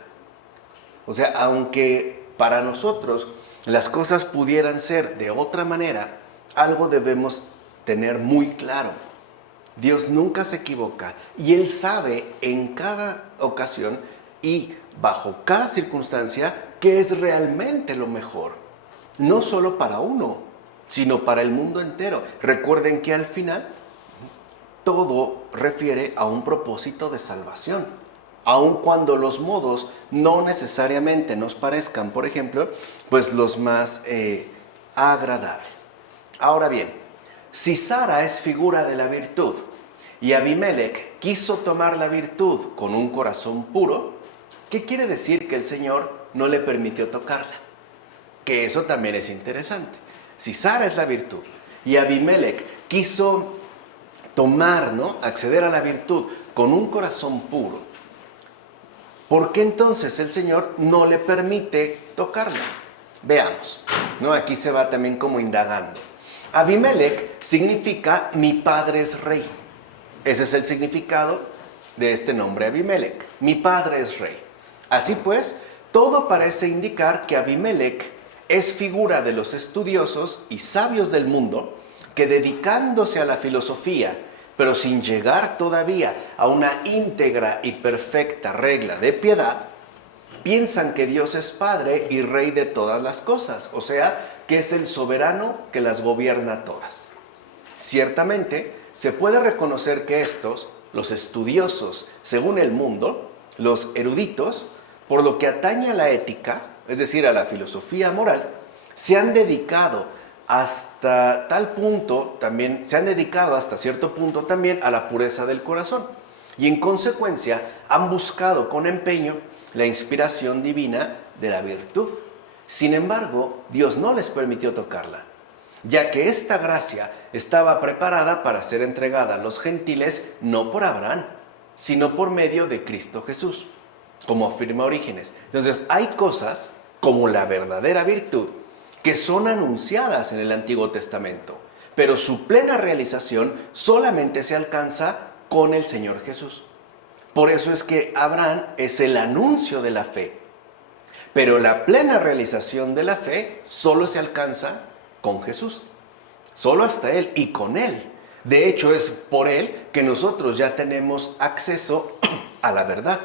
O sea, aunque para nosotros las cosas pudieran ser de otra manera, algo debemos tener muy claro. Dios nunca se equivoca y Él sabe en cada ocasión y bajo cada circunstancia qué es realmente lo mejor. no solo para uno, sino para el mundo entero. Recuerden que al final todo refiere a un propósito de salvación. Aun cuando los modos no necesariamente nos parezcan, por ejemplo, pues los más agradables. Ahora bien, si Sara es figura de la virtud y Abimelech quiso tomar la virtud con un corazón puro, ¿qué quiere decir que el Señor no le permitió tocarla? Que eso también es interesante. Si Sara es la virtud y Abimelech quiso tomar, ¿no?, acceder a la virtud con un corazón puro, ¿por qué entonces el Señor no le permite tocarla? Veamos, ¿no? Aquí se va también como indagando. Abimelech significa mi padre es rey. Ese es el significado de este nombre Abimelech. Mi padre es rey. Así pues, todo parece indicar que Abimelech es figura de los estudiosos y sabios del mundo que, dedicándose a la filosofía, pero sin llegar todavía a una íntegra y perfecta regla de piedad, piensan que Dios es Padre y Rey de todas las cosas, o sea, que es el soberano que las gobierna todas. Ciertamente, se puede reconocer que estos, los estudiosos según el mundo, los eruditos, por lo que atañe a la ética, es decir, a la filosofía moral, se han dedicado hasta cierto punto también a la pureza del corazón. Y en consecuencia han buscado con empeño la inspiración divina de la virtud. Sin embargo, Dios no les permitió tocarla, ya que esta gracia estaba preparada para ser entregada a los gentiles no por Abraham, sino por medio de Cristo Jesús, como afirma Orígenes. Entonces, hay cosas como la verdadera virtud que son anunciadas en el Antiguo Testamento, pero su plena realización solamente se alcanza con el Señor Jesús. Por eso es que Abraham es el anuncio de la fe, pero la plena realización de la fe solo se alcanza con Jesús, solo hasta Él y con Él. De hecho, es por Él que nosotros ya tenemos acceso a la verdad,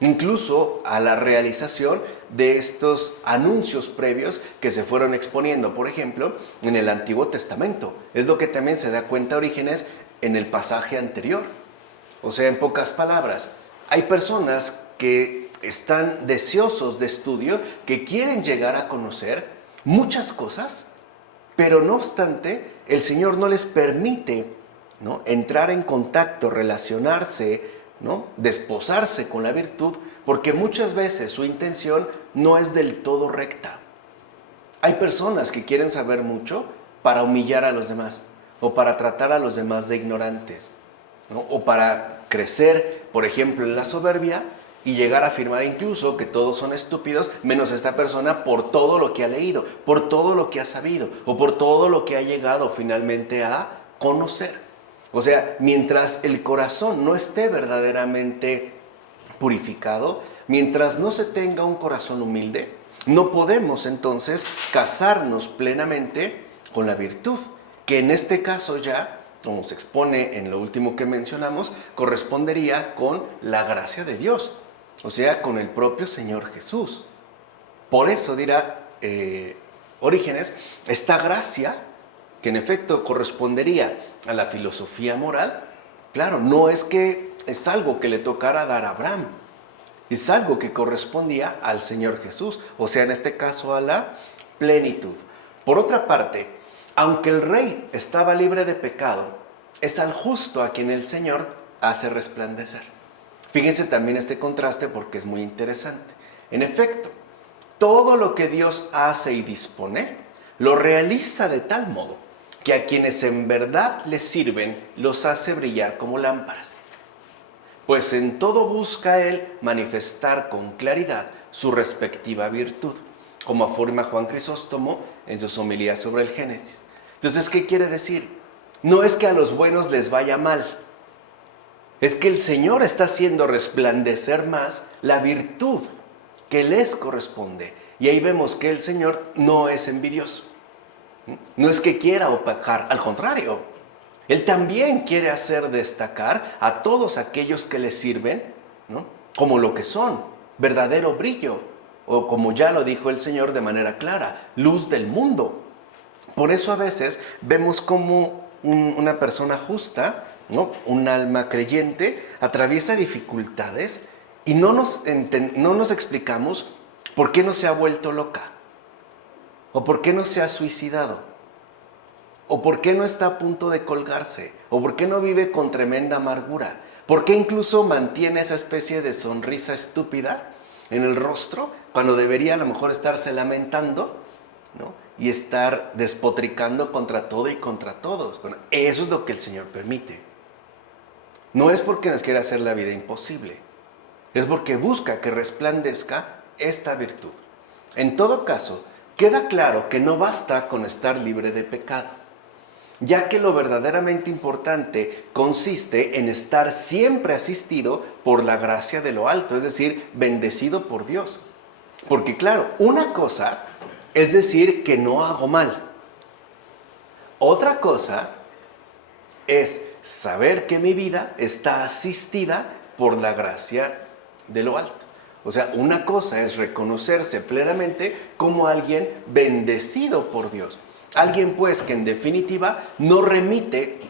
incluso a la realización de estos anuncios previos que se fueron exponiendo, por ejemplo, en el Antiguo Testamento. Es lo que también se da cuenta Orígenes en el pasaje anterior. O sea, en pocas palabras, hay personas que están deseosos de estudio, que quieren llegar a conocer muchas cosas, pero no obstante, el Señor no les permite, ¿no?, entrar en contacto, relacionarse, ¿no?, desposarse con la virtud, porque muchas veces su intención no es del todo recta. Hay personas que quieren saber mucho para humillar a los demás, o para tratar a los demás de ignorantes, ¿no?, o para crecer, por ejemplo, en la soberbia y llegar a afirmar incluso que todos son estúpidos, menos esta persona, por todo lo que ha leído, por todo lo que ha sabido, o por todo lo que ha llegado finalmente a conocer. O sea, mientras el corazón no esté verdaderamente purificado, mientras no se tenga un corazón humilde, no podemos entonces casarnos plenamente con la virtud, que en este caso ya, como se expone en lo último que mencionamos, correspondería con la gracia de Dios, o sea, con el propio Señor Jesús. Por eso dirá Orígenes, esta gracia, que en efecto correspondería a la filosofía moral, claro, no es que es algo que le tocara dar a Abraham, es algo que correspondía al Señor Jesús, o sea, en este caso a la plenitud. Por otra parte, aunque el rey estaba libre de pecado, es al justo a quien el Señor hace resplandecer. Fíjense también este contraste porque es muy interesante. En efecto, todo lo que Dios hace y dispone, lo realiza de tal modo que a quienes en verdad les sirven, los hace brillar como lámparas. Pues en todo busca Él manifestar con claridad su respectiva virtud, como afirma Juan Crisóstomo en sus homilías sobre el Génesis. Entonces, ¿qué quiere decir? No es que a los buenos les vaya mal, es que el Señor está haciendo resplandecer más la virtud que les corresponde. Y ahí vemos que el Señor no es envidioso. No es que quiera opacar, al contrario. Él también quiere hacer destacar a todos aquellos que le sirven, ¿no?, como lo que son, verdadero brillo. o como ya lo dijo el Señor de manera clara, luz del mundo. Por eso a veces vemos como una persona justa, ¿no? Un alma creyente, atraviesa dificultades y no nos explicamos por qué no se ha vuelto loca, o por qué no se ha suicidado, o por qué no está a punto de colgarse, o por qué no vive con tremenda amargura, por qué incluso mantiene esa especie de sonrisa estúpida en el rostro cuando debería a lo mejor estarse lamentando, ¿no? Y estar despotricando contra todo y contra todos. Bueno, eso es lo que el Señor permite. No es porque nos quiera hacer la vida imposible, es porque busca que resplandezca esta virtud. En todo caso, queda claro que no basta con estar libre de pecado, ya que lo verdaderamente importante consiste en estar siempre asistido por la gracia de lo alto, es decir, bendecido por Dios. Porque claro, una cosa es decir que no hago mal. Otra cosa es saber que mi vida está asistida por la gracia de lo alto. O sea, una cosa es reconocerse plenamente como alguien bendecido por Dios. Alguien pues que en definitiva no remite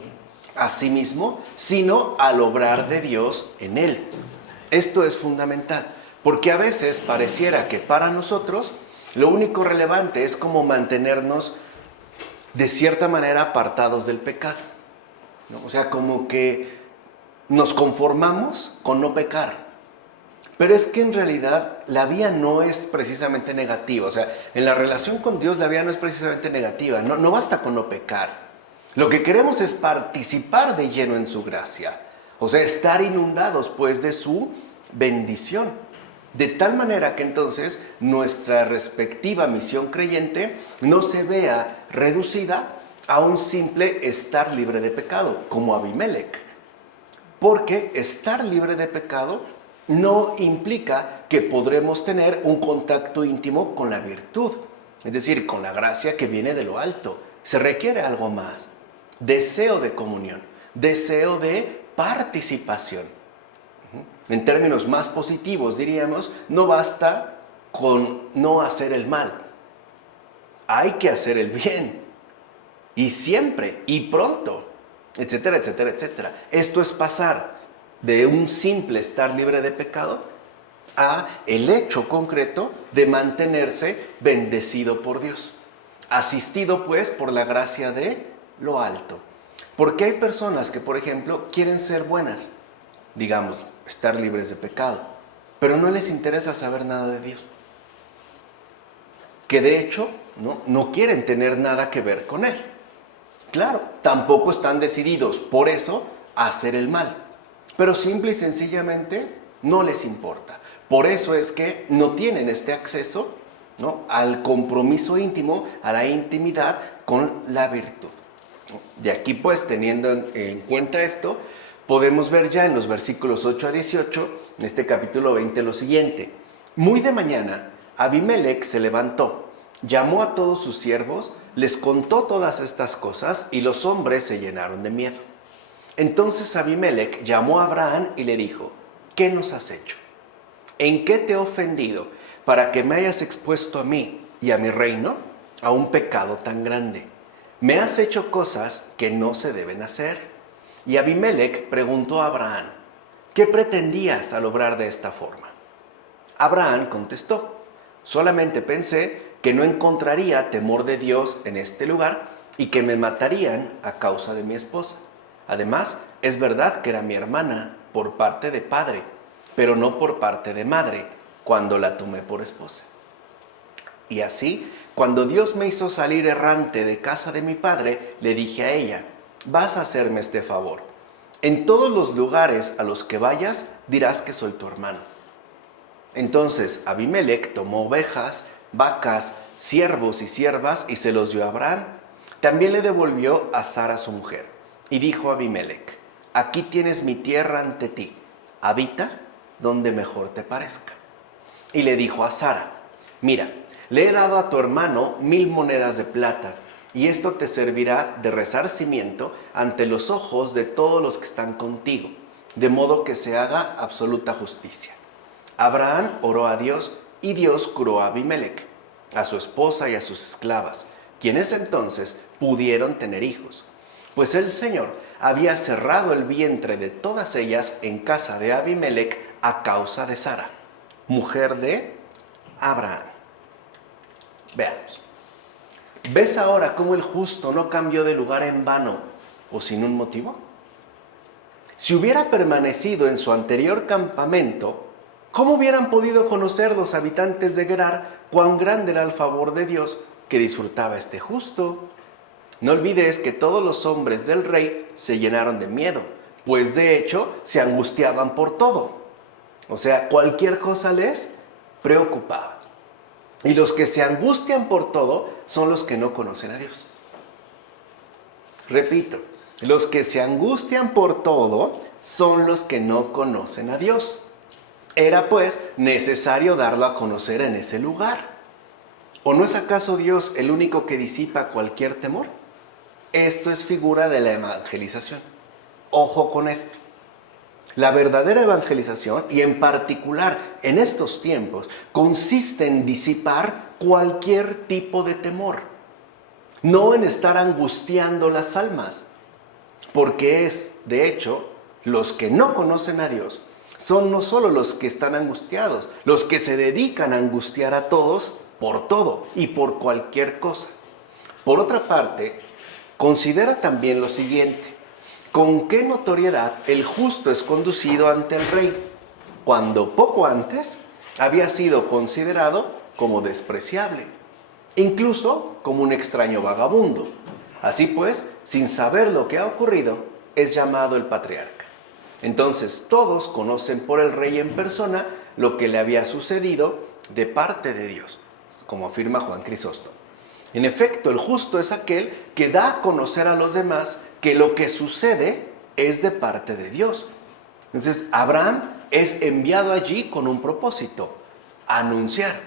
a sí mismo, sino al obrar de Dios en él. Esto es fundamental, porque a veces pareciera que para nosotros lo único relevante es como mantenernos de cierta manera apartados del pecado, ¿no? O sea, como que nos conformamos con no pecar. Pero es que en realidad la vía no es precisamente negativa. O sea, en la relación con Dios la vía no es precisamente negativa. No basta con no pecar. Lo que queremos es participar de lleno en su gracia. O sea, estar inundados pues de su bendición. De tal manera que entonces nuestra respectiva misión creyente no se vea reducida a un simple estar libre de pecado, como Abimelec. Porque estar libre de pecado no implica que podremos tener un contacto íntimo con la virtud, es decir, con la gracia que viene de lo alto. Se requiere algo más: deseo de comunión, deseo de participación. En términos más positivos diríamos, no basta con no hacer el mal, hay que hacer el bien, y siempre, y pronto, etcétera, etcétera, etcétera. Esto es pasar de un simple estar libre de pecado a el hecho concreto de mantenerse bendecido por Dios, asistido pues por la gracia de lo alto. Porque hay personas que, por ejemplo, quieren ser buenas, digamos, estar libres de pecado, pero no les interesa saber nada de Dios. Que de hecho no quieren tener nada que ver con Él. Claro, tampoco están decididos por eso a hacer el mal, pero simple y sencillamente no les importa. Por eso es que no tienen este acceso, ¿no?, al compromiso íntimo, a la intimidad con la virtud. De aquí pues, teniendo en cuenta esto, podemos ver ya en los versículos 8 a 18, en este capítulo 20, lo siguiente. Muy de mañana, Abimelec se levantó, llamó a todos sus siervos, les contó todas estas cosas y los hombres se llenaron de miedo. Entonces Abimelec llamó a Abraham y le dijo: ¿qué nos has hecho? ¿En qué te he ofendido para que me hayas expuesto a mí y a mi reino a un pecado tan grande? Me has hecho cosas que no se deben hacer. Y Abimelec preguntó a Abraham: ¿qué pretendías al obrar de esta forma? Abraham contestó: solamente pensé que no encontraría temor de Dios en este lugar y que me matarían a causa de mi esposa. Además, es verdad que era mi hermana por parte de padre, pero no por parte de madre, cuando la tomé por esposa. Y así, cuando Dios me hizo salir errante de casa de mi padre, le dije a ella: vas a hacerme este favor. En todos los lugares a los que vayas, dirás que soy tu hermano. Entonces Abimelec tomó ovejas, vacas, siervos y siervas y se los dio a Abraham. También le devolvió a Sara su mujer. Y dijo Abimelec: aquí tienes mi tierra ante ti, habita donde mejor te parezca. Y le dijo a Sara: mira, le he dado a tu hermano 1000 monedas de plata, y esto te servirá de resarcimiento ante los ojos de todos los que están contigo, de modo que se haga absoluta justicia. Abraham oró a Dios y Dios curó a Abimelec, a su esposa y a sus esclavas, quienes entonces pudieron tener hijos. Pues el Señor había cerrado el vientre de todas ellas en casa de Abimelec a causa de Sara, mujer de Abraham. Veamos. ¿Ves ahora cómo el justo no cambió de lugar en vano o sin un motivo? Si hubiera permanecido en su anterior campamento, ¿cómo hubieran podido conocer los habitantes de Gerar cuán grande era el favor de Dios que disfrutaba este justo? No olvides que todos los hombres del rey se llenaron de miedo, pues de hecho se angustiaban por todo. O sea, cualquier cosa les preocupaba. Y los que se angustian por todo son los que no conocen a Dios. Repito, los que se angustian por todo son los que no conocen a Dios. Era pues necesario darlo a conocer en ese lugar. ¿O no es acaso Dios el único que disipa cualquier temor? Esto es figura de la evangelización. Ojo con esto. La verdadera evangelización, y en particular en estos tiempos, consiste en disipar cualquier tipo de temor. No en estar angustiando las almas. Porque es, de hecho, los que no conocen a Dios son no solo los que están angustiados, los que se dedican a angustiar a todos por todo y por cualquier cosa. Por otra parte, considera también lo siguiente: ¿con qué notoriedad el justo es conducido ante el rey, cuando poco antes había sido considerado como despreciable, incluso como un extraño vagabundo? Así pues, sin saber lo que ha ocurrido, es llamado el patriarca. Entonces todos conocen por el rey en persona lo que le había sucedido de parte de Dios, como afirma Juan Crisóstomo. En efecto, el justo es aquel que da a conocer a los demás que lo que sucede es de parte de Dios. Entonces, Abraham es enviado allí con un propósito: anunciar,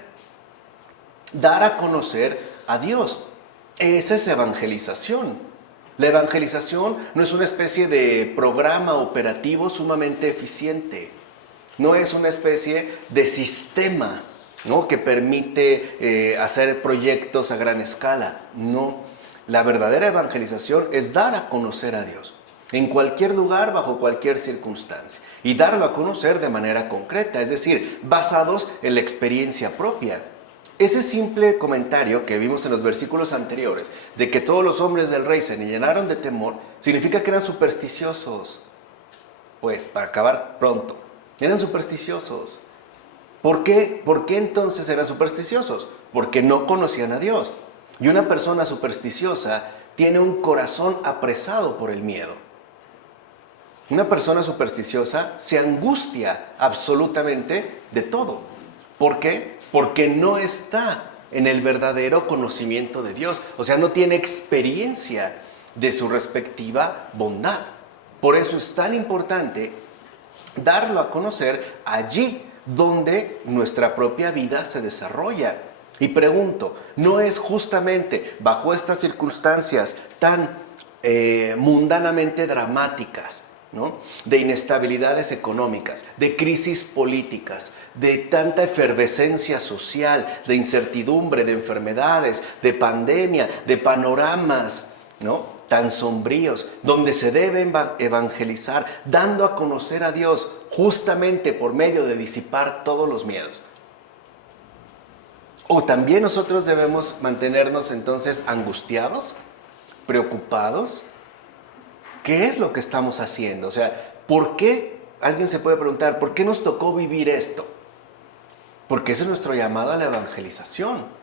dar a conocer a Dios. Esa es evangelización. La evangelización no es una especie de programa operativo sumamente eficiente. No es una especie de sistema, ¿no?, que permite hacer proyectos a gran escala. No, la verdadera evangelización es dar a conocer a Dios en cualquier lugar, bajo cualquier circunstancia, y darlo a conocer de manera concreta, es decir, basados en la experiencia propia. Ese simple comentario que vimos en los versículos anteriores, de que todos los hombres del rey se llenaron de temor, significa que eran supersticiosos. Pues, para acabar pronto, eran supersticiosos. ¿Por qué entonces eran supersticiosos? Porque no conocían a Dios. Y una persona supersticiosa tiene un corazón apresado por el miedo. Una persona supersticiosa se angustia absolutamente de todo. ¿Por qué? Porque no está en el verdadero conocimiento de Dios. O sea, no tiene experiencia de su respectiva bondad. Por eso es tan importante darlo a conocer allí donde nuestra propia vida se desarrolla. Y pregunto, ¿no es justamente bajo estas circunstancias tan mundanamente dramáticas, ¿no?, de inestabilidades económicas, de crisis políticas, de tanta efervescencia social, de incertidumbre, de enfermedades, de pandemia, de panoramas, ¿no?, tan sombríos, donde se debe evangelizar, dando a conocer a Dios justamente por medio de disipar todos los miedos? ¿O también nosotros debemos mantenernos entonces angustiados, preocupados? ¿Qué es lo que estamos haciendo? O sea, ¿por qué? Alguien se puede preguntar, ¿por qué nos tocó vivir esto? Porque ese es nuestro llamado a la evangelización.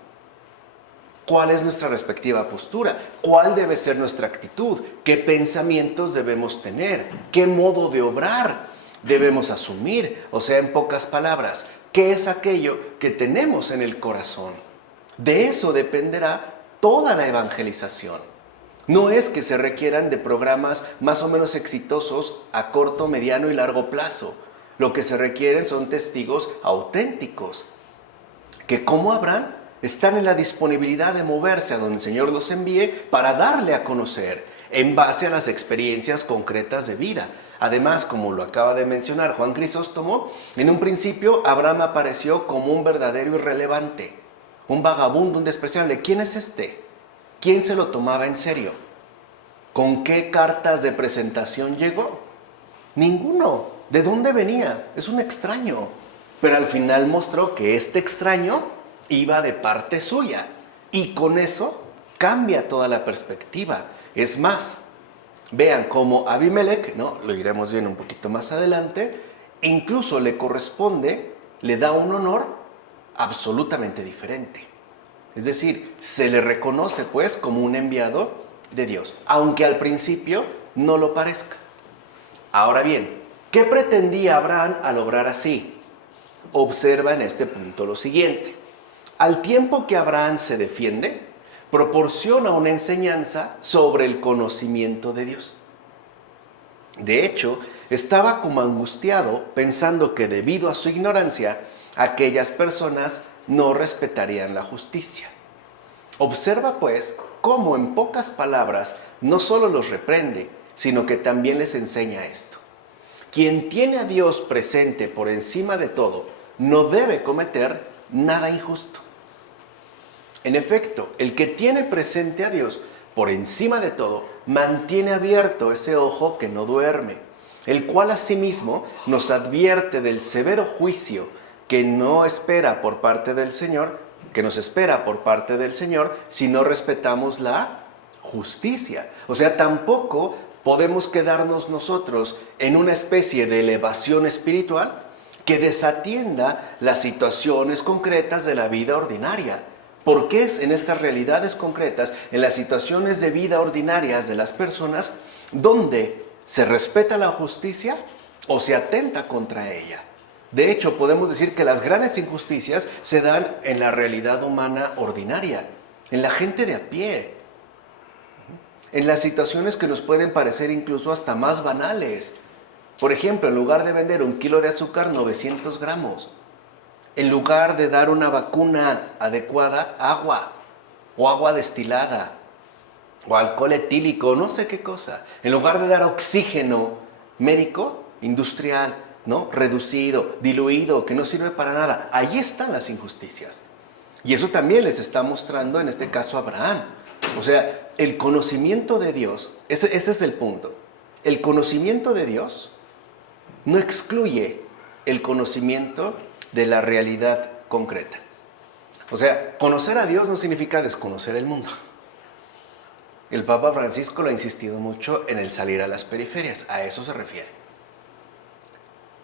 ¿Cuál es nuestra respectiva postura? ¿Cuál debe ser nuestra actitud? ¿Qué pensamientos debemos tener? ¿Qué modo de obrar debemos asumir? O sea, en pocas palabras, ¿qué es aquello que tenemos en el corazón? De eso dependerá toda la evangelización. No es que se requieran de programas más o menos exitosos a corto, mediano y largo plazo. Lo que se requieren son testigos auténticos, que como Abraham están en la disponibilidad de moverse a donde el Señor los envíe para darle a conocer en base a las experiencias concretas de vida, Además, como lo acaba de mencionar Juan Crisóstomo, en un principio Abraham apareció como un verdadero irrelevante, un vagabundo, un despreciable. ¿Quién es este? ¿Quién se lo tomaba en serio? ¿Con qué cartas de presentación llegó? Ninguno. ¿De dónde venía? Es un extraño. Pero al final mostró que este extraño iba de parte suya. Y con eso cambia toda la perspectiva. Es más, vean cómo Abimelech, ¿no? Lo iremos viendo un poquito más adelante, incluso le corresponde, le da un honor absolutamente diferente. Es decir, se le reconoce pues como un enviado de Dios, aunque al principio no lo parezca. Ahora bien, ¿qué pretendía Abraham al obrar así? Observa en este punto lo siguiente. Al tiempo que Abraham se defiende, proporciona una enseñanza sobre el conocimiento de Dios. De hecho, estaba como angustiado pensando que debido a su ignorancia, aquellas personas no respetarían la justicia. Observa pues cómo en pocas palabras no solo los reprende, sino que también les enseña esto. Quien tiene a Dios presente por encima de todo, no debe cometer nada injusto. En efecto, el que tiene presente a Dios por encima de todo, mantiene abierto ese ojo que no duerme, el cual asimismo nos advierte del severo juicio que no espera por parte del Señor, que nos espera por parte del Señor si no respetamos la justicia. O sea, tampoco podemos quedarnos nosotros en una especie de elevación espiritual que desatienda las situaciones concretas de la vida ordinaria. Porque es en estas realidades concretas, en las situaciones de vida ordinarias de las personas, donde se respeta la justicia o se atenta contra ella. De hecho, podemos decir que las grandes injusticias se dan en la realidad humana ordinaria, en la gente de a pie, en las situaciones que nos pueden parecer incluso hasta más banales. Por ejemplo, en lugar de vender 1 kilo de azúcar, 900 gramos. En lugar de dar una vacuna adecuada, agua, o agua destilada, o alcohol etílico, no sé qué cosa. En lugar de dar oxígeno médico, industrial, ¿no? Reducido, diluido, que no sirve para nada. Ahí están las injusticias. Y eso también les está mostrando, en este caso, Abraham. O sea, el conocimiento de Dios, ese es el punto. El conocimiento de Dios no excluye el conocimiento de la realidad concreta. O sea, conocer a Dios no significa desconocer el mundo. El Papa Francisco lo ha insistido mucho en el salir a las periferias, a eso se refiere.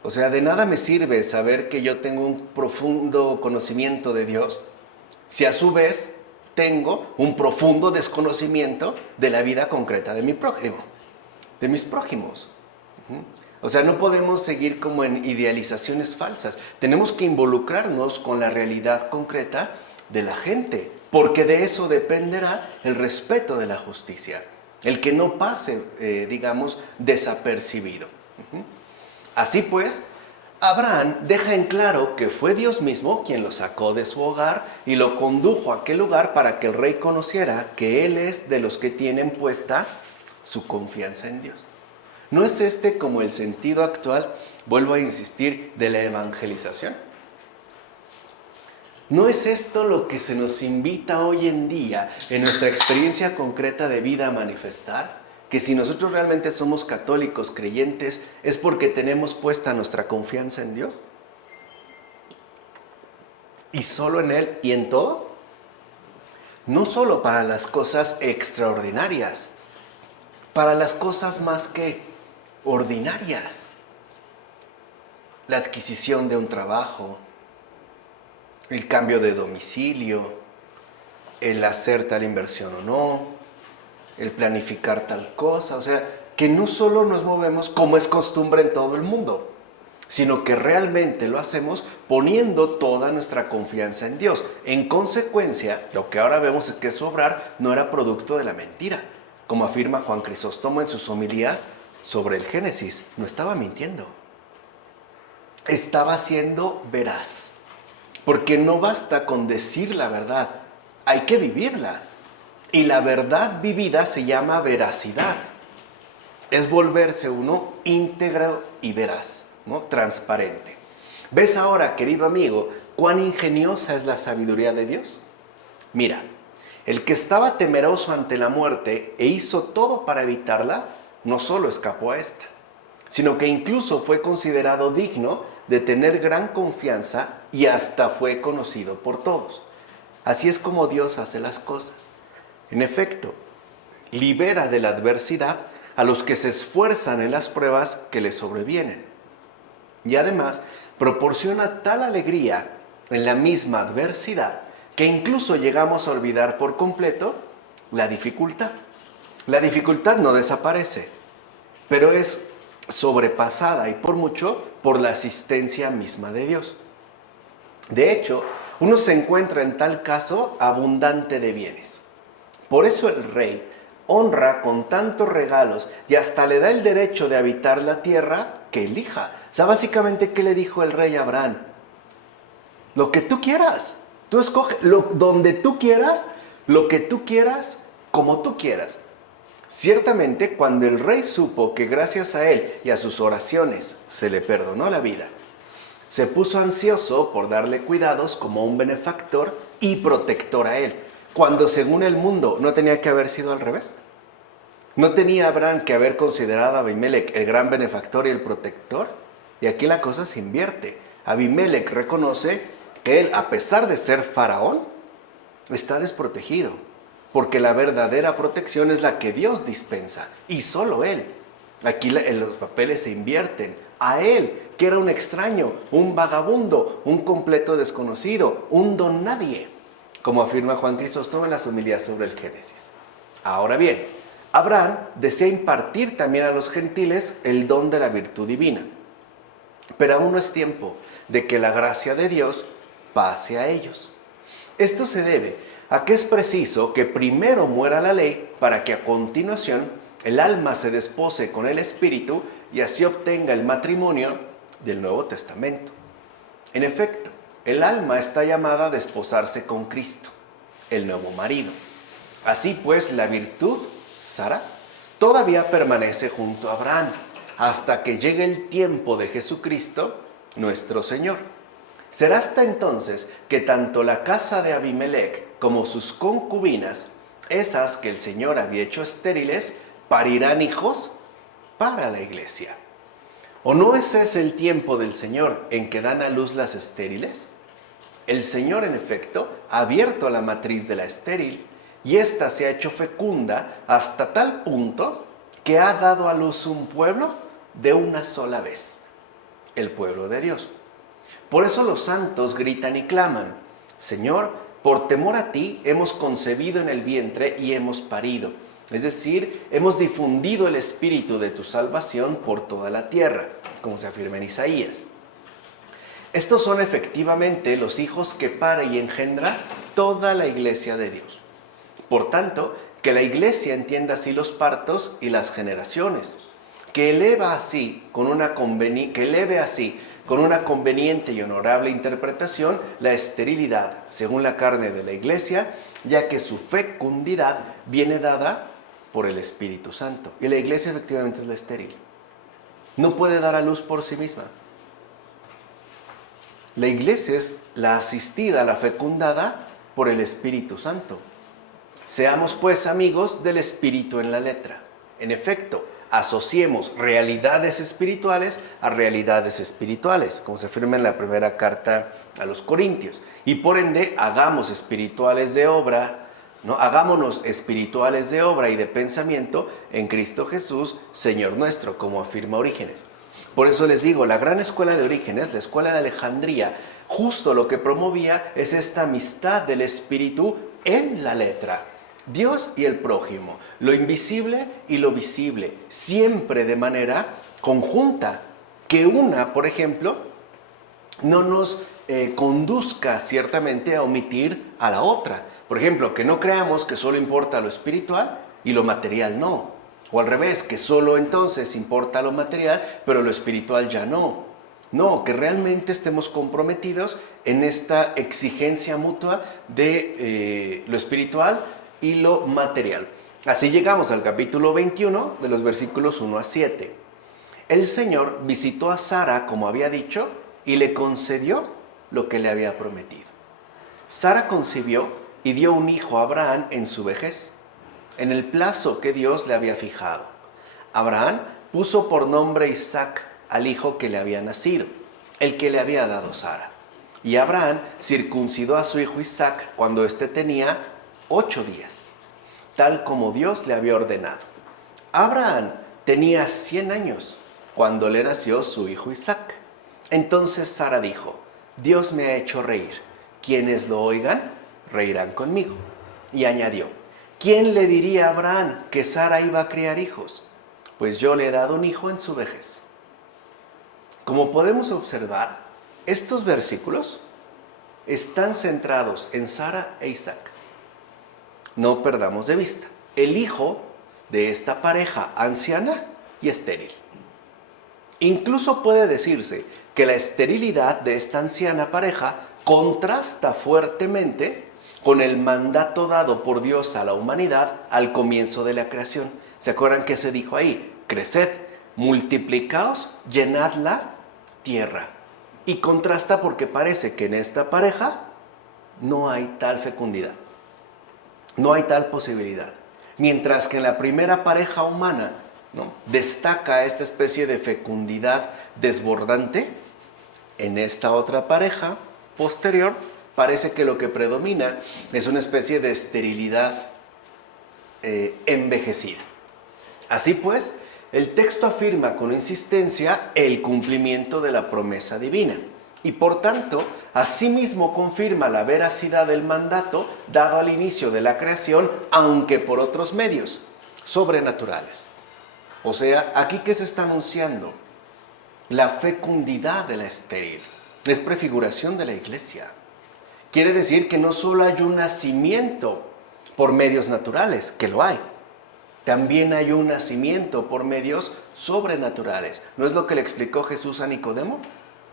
O sea, de nada me sirve saber que yo tengo un profundo conocimiento de Dios si a su vez tengo un profundo desconocimiento de la vida concreta de mi prójimo, de mis prójimos. O sea, no podemos seguir como en idealizaciones falsas. Tenemos que involucrarnos con la realidad concreta de la gente, porque de eso dependerá el respeto de la justicia, el que no pase, digamos, desapercibido. Así pues, Abraham deja en claro que fue Dios mismo quien lo sacó de su hogar y lo condujo a aquel lugar para que el rey conociera que él es de los que tienen puesta su confianza en Dios. ¿No es este como el sentido actual, vuelvo a insistir, de la evangelización? ¿No es esto lo que se nos invita hoy en día en nuestra experiencia concreta de vida a manifestar? Que si nosotros realmente somos católicos, creyentes, es porque tenemos puesta nuestra confianza en Dios. Y solo en Él y en todo. No solo para las cosas extraordinarias, para las cosas más que ordinarias. La adquisición de un trabajo, el cambio de domicilio, el hacer tal inversión o no, el planificar tal cosa. O sea, que no solo nos movemos como es costumbre en todo el mundo, sino que realmente lo hacemos poniendo toda nuestra confianza en Dios. En consecuencia, lo que ahora vemos es que su obrar no era producto de la mentira. Como afirma Juan Crisóstomo en sus homilías sobre el Génesis, no estaba mintiendo. Estaba siendo veraz. Porque no basta con decir la verdad, hay que vivirla. Y la verdad vivida se llama veracidad. es volverse uno íntegro y veraz, ¿no? Transparente. ¿Ves ahora, querido amigo, cuán ingeniosa es la sabiduría de Dios? Mira, el que estaba temeroso ante la muerte e hizo todo para evitarla, no solo escapó a esta, sino que incluso fue considerado digno de tener gran confianza y hasta fue conocido por todos. Así es como Dios hace las cosas. En efecto, libera de la adversidad a los que se esfuerzan en las pruebas que les sobrevienen. Y además, proporciona tal alegría en la misma adversidad que incluso llegamos a olvidar por completo la dificultad. La dificultad no desaparece, pero es sobrepasada y por mucho por la asistencia misma de Dios. De hecho, uno se encuentra en tal caso abundante de bienes. Por eso el rey honra con tantos regalos y hasta le da el derecho de habitar la tierra que elija. O sea, básicamente, ¿qué le dijo el rey a Abraham? Lo que tú quieras. Tú escoge donde tú quieras, lo que tú quieras, como tú quieras. Ciertamente, cuando el rey supo que gracias a él y a sus oraciones se le perdonó la vida, se puso ansioso por darle cuidados como un benefactor y protector a él, cuando según el mundo no tenía que haber sido al revés. ¿No tenía Abraham que haber considerado a Abimelech el gran benefactor y el protector? Y aquí la cosa se invierte. Abimelech reconoce que él, a pesar de ser faraón, está desprotegido, porque la verdadera protección es la que Dios dispensa, y solo él. Aquí los papeles se invierten. A él, que era un extraño, un vagabundo, un completo desconocido, un don nadie, como afirma Juan Crisóstomo en las homilías sobre el Génesis. Ahora bien, Abraham desea impartir también a los gentiles el don de la virtud divina, pero aún no es tiempo de que la gracia de Dios pase a ellos. Esto se debe a que es preciso que primero muera la ley para que a continuación el alma se despose con el espíritu y así obtenga el matrimonio del Nuevo Testamento. En efecto, el alma está llamada a desposarse con Cristo, el nuevo marido. Así pues, la virtud, Sara, todavía permanece junto a Abraham hasta que llegue el tiempo de Jesucristo, nuestro Señor. Será hasta entonces que tanto la casa de Abimelech como sus concubinas, esas que el Señor había hecho estériles, parirán hijos para la iglesia. ¿O no ese es el tiempo del Señor en que dan a luz las estériles? El Señor, en efecto, ha abierto la matriz de la estéril y ésta se ha hecho fecunda hasta tal punto que ha dado a luz un pueblo de una sola vez, el pueblo de Dios. Por eso los santos gritan y claman: Señor, por temor a ti hemos concebido en el vientre y hemos parido. Es decir, hemos difundido el espíritu de tu salvación por toda la tierra, como se afirma en Isaías. Estos son efectivamente los hijos que pare y engendra toda la iglesia de Dios. Por tanto, que la iglesia entienda así los partos y las generaciones, que eleve así con una conveniente y honorable interpretación la esterilidad según la carne de la iglesia, ya que su fecundidad viene dada por el Espíritu Santo. Y la iglesia efectivamente es la estéril. No puede dar a luz por sí misma. La iglesia es la asistida, la fecundada por el Espíritu Santo. Seamos pues amigos del Espíritu en la letra. En efecto, asociemos realidades espirituales a realidades espirituales, como se afirma en la primera carta a los Corintios. Y por ende, hagámonos espirituales de obra y de pensamiento en Cristo Jesús, Señor nuestro, como afirma Orígenes. Por eso les digo, la gran escuela de Orígenes, la escuela de Alejandría, justo lo que promovía es esta amistad del Espíritu en la letra. Dios y el prójimo, lo invisible y lo visible, siempre de manera conjunta. Que una, por ejemplo, no nos conduzca ciertamente a omitir a la otra. Por ejemplo, que no creamos que solo importa lo espiritual y lo material no. O al revés, que solo entonces importa lo material, pero lo espiritual ya no. No, que realmente estemos comprometidos en esta exigencia mutua de lo espiritual y lo material. Así llegamos al capítulo 21 de los versículos 1 a 7. El Señor visitó a Sara como había dicho y le concedió lo que le había prometido. Sara concibió y dio un hijo a Abraham en su vejez, en el plazo que Dios le había fijado. Abraham puso por nombre Isaac al hijo que le había nacido, el que le había dado Sara. Y Abraham circuncidó a su hijo Isaac cuando éste tenía 8 días, tal como Dios le había ordenado. Abraham tenía 100 años cuando le nació su hijo Isaac. Entonces Sara dijo: Dios me ha hecho reír. Quienes lo oigan, reirán conmigo. Y añadió: ¿quién le diría a Abraham que Sara iba a criar hijos? Pues yo le he dado un hijo en su vejez. Como podemos observar, estos versículos están centrados en Sara e Isaac. No perdamos de vista el hijo de esta pareja anciana y estéril. Incluso puede decirse que la esterilidad de esta anciana pareja contrasta fuertemente con el mandato dado por Dios a la humanidad al comienzo de la creación. ¿Se acuerdan qué se dijo ahí? Creced, multiplicaos, llenad la tierra. Y contrasta porque parece que en esta pareja no hay tal fecundidad, no hay tal posibilidad. Mientras que en la primera pareja humana, ¿no?, destaca esta especie de fecundidad desbordante, en esta otra pareja posterior parece que lo que predomina es una especie de esterilidad envejecida. Así pues, el texto afirma con insistencia el cumplimiento de la promesa divina y por tanto, asimismo confirma la veracidad del mandato dado al inicio de la creación, aunque por otros medios sobrenaturales. O sea, aquí ¿qué se está anunciando? La fecundidad de la estéril. Es prefiguración de la iglesia. Quiere decir que no solo hay un nacimiento por medios naturales, que lo hay. También hay un nacimiento por medios sobrenaturales. ¿No es lo que le explicó Jesús a Nicodemo?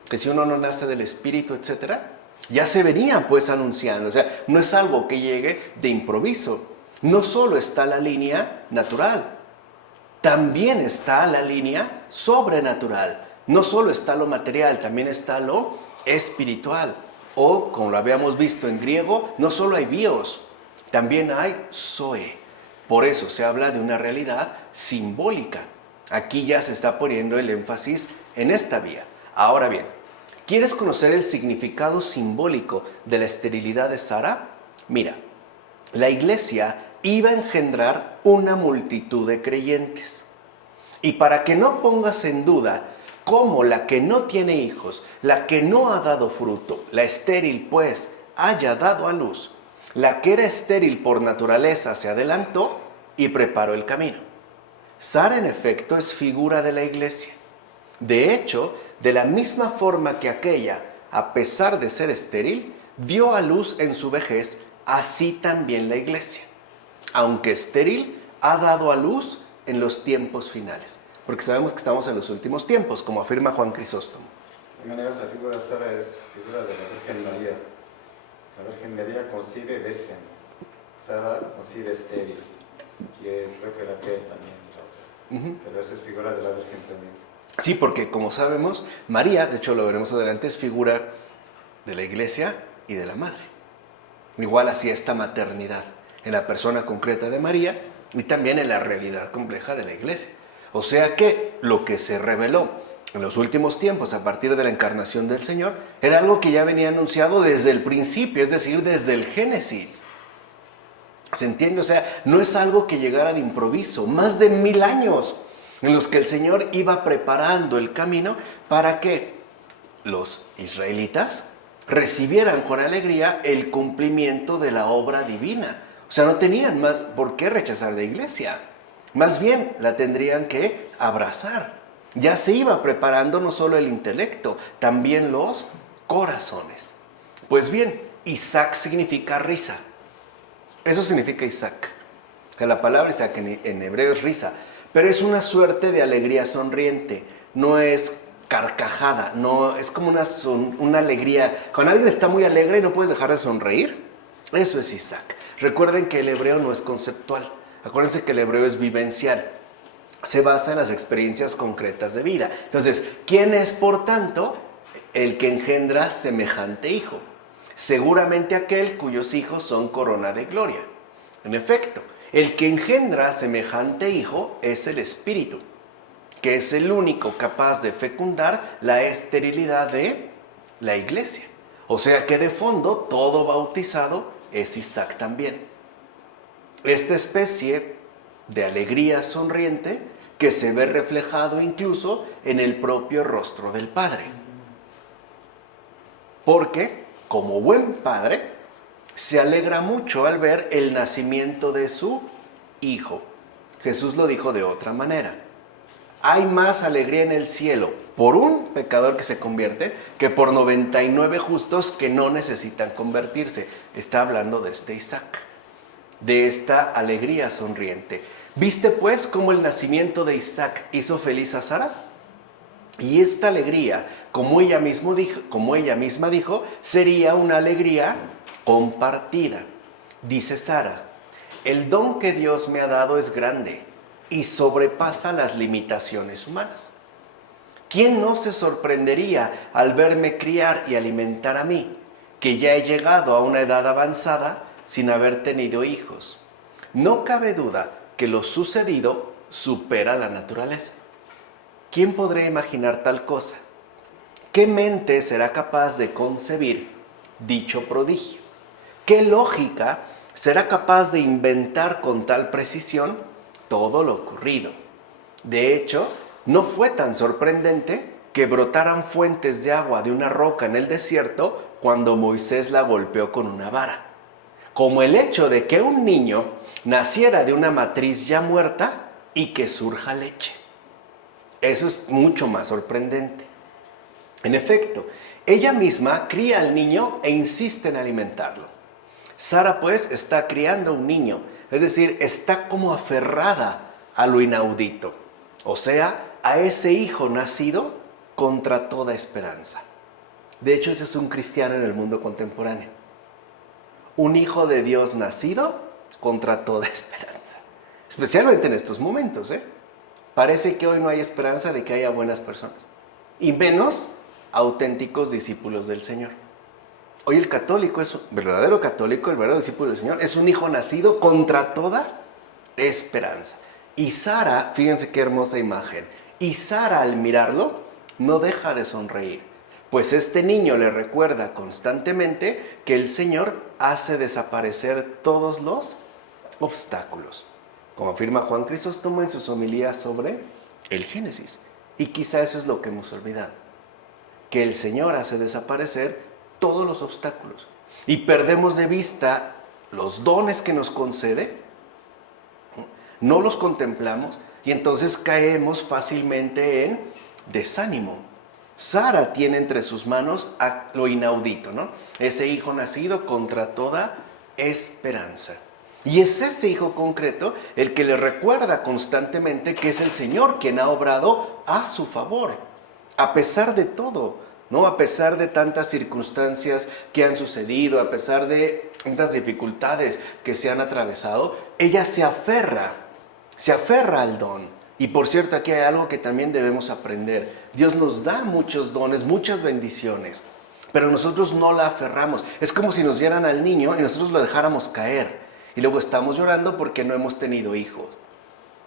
Que si uno no nace del Espíritu, etcétera, ya se venía pues anunciando. O sea, no es algo que llegue de improviso. No solo está la línea natural, también está la línea sobrenatural. No solo está lo material, también está lo espiritual. O, como lo habíamos visto en griego, no solo hay bios, también hay zoe. Por eso se habla de una realidad simbólica. Aquí ya se está poniendo el énfasis en esta vía. Ahora bien, ¿quieres conocer el significado simbólico de la esterilidad de Sara? Mira, la iglesia iba a engendrar una multitud de creyentes. Y para que no pongas en duda cómo la que no tiene hijos, la que no ha dado fruto, la estéril pues, haya dado a luz, la que era estéril por naturaleza se adelantó y preparó el camino. Sara en efecto es figura de la iglesia. De hecho, de la misma forma que aquella, a pesar de ser estéril, dio a luz en su vejez, así también la iglesia, aunque estéril, ha dado a luz en los tiempos finales. Porque sabemos que estamos en los últimos tiempos, como afirma Juan Crisóstomo. De manera, otra figura de Sara es figura de la Virgen María. La Virgen María concibe virgen, Sara concibe estéril, y creo que Raquel también, la otra. Pero esa es figura de la Virgen también. Sí, porque como sabemos, María, de hecho lo veremos adelante, es figura de la iglesia y de la madre. Igual así esta maternidad en la persona concreta de María y también en la realidad compleja de la iglesia. O sea que lo que se reveló en los últimos tiempos a partir de la encarnación del Señor era algo que ya venía anunciado desde el principio, es decir, desde el Génesis. ¿Se entiende? O sea, no es algo que llegara de improviso, más de 1000 años en los que el Señor iba preparando el camino para que los israelitas recibieran con alegría el cumplimiento de la obra divina. O sea, no tenían más por qué rechazar la iglesia. Más bien la tendrían que abrazar. Ya se iba preparando no solo el intelecto, también los corazones. Pues bien, Isaac significa risa. Eso significa Isaac. Que la palabra Isaac en hebreo es risa, pero es una suerte de alegría sonriente. No es carcajada, no es como una alegría. Cuando alguien está muy alegre y no puedes dejar de sonreír, eso es Isaac. Recuerden que el hebreo no es conceptual. Acuérdense que el hebreo es vivencial. Se basa en las experiencias concretas de vida. Entonces, ¿quién es, por tanto, el que engendra semejante hijo? Seguramente aquel cuyos hijos son corona de gloria. En efecto, el que engendra semejante hijo es el Espíritu, que es el único capaz de fecundar la esterilidad de la iglesia. O sea que de fondo todo bautizado es Isaac también. Esta especie de alegría sonriente que se ve reflejado incluso en el propio rostro del Padre. Porque, como buen padre, se alegra mucho al ver el nacimiento de su hijo. Jesús lo dijo de otra manera. Hay más alegría en el cielo por un pecador que se convierte que por 99 justos que no necesitan convertirse. Está hablando de este Isaac, de esta alegría sonriente. ¿Viste pues cómo el nacimiento de Isaac hizo feliz a Sara? Y esta alegría, como ella misma dijo, sería una alegría compartida. Dice Sara, el don que Dios me ha dado es grande y sobrepasa las limitaciones humanas. ¿Quién no se sorprendería al verme criar y alimentar a mí, que ya he llegado a una edad avanzada sin haber tenido hijos? No cabe duda que lo sucedido supera la naturaleza. ¿Quién podría imaginar tal cosa? ¿Qué mente será capaz de concebir dicho prodigio? ¿Qué lógica será capaz de inventar con tal precisión todo lo ocurrido? De hecho, no fue tan sorprendente que brotaran fuentes de agua de una roca en el desierto cuando Moisés la golpeó con una vara, como el hecho de que un niño naciera de una matriz ya muerta y que surja leche. Eso es mucho más sorprendente. En efecto, ella misma cría al niño e insiste en alimentarlo. Sara, pues, está criando un niño, es decir, está como aferrada a lo inaudito, o sea, a ese hijo nacido contra toda esperanza. De hecho, ese es un cristiano en el mundo contemporáneo. Un hijo de Dios nacido contra toda esperanza. Especialmente en estos momentos, Parece que hoy no hay esperanza de que haya buenas personas. Y menos auténticos discípulos del Señor. Hoy el católico es un verdadero católico, el verdadero discípulo del Señor, es un hijo nacido contra toda esperanza. Y Sara, fíjense qué hermosa imagen, y Sara al mirarlo no deja de sonreír, pues este niño le recuerda constantemente que el Señor hace desaparecer todos los obstáculos, como afirma Juan Crisóstomo en sus homilías sobre el Génesis. Y quizá eso es lo que hemos olvidado, que el Señor hace desaparecer todos los obstáculos y perdemos de vista los dones que nos concede, no los contemplamos y entonces caemos fácilmente en desánimo. Sara tiene entre sus manos lo inaudito, ¿no? Ese hijo nacido contra toda esperanza. Y es ese hijo concreto el que le recuerda constantemente que es el Señor quien ha obrado a su favor, a pesar de todo, ¿no? A pesar de tantas circunstancias que han sucedido, a pesar de tantas dificultades que se han atravesado, ella se aferra al don. Y por cierto, aquí hay algo que también debemos aprender. Dios nos da muchos dones, muchas bendiciones, pero nosotros no la aferramos. Es como si nos dieran al niño y nosotros lo dejáramos caer. Y luego estamos llorando porque no hemos tenido hijos.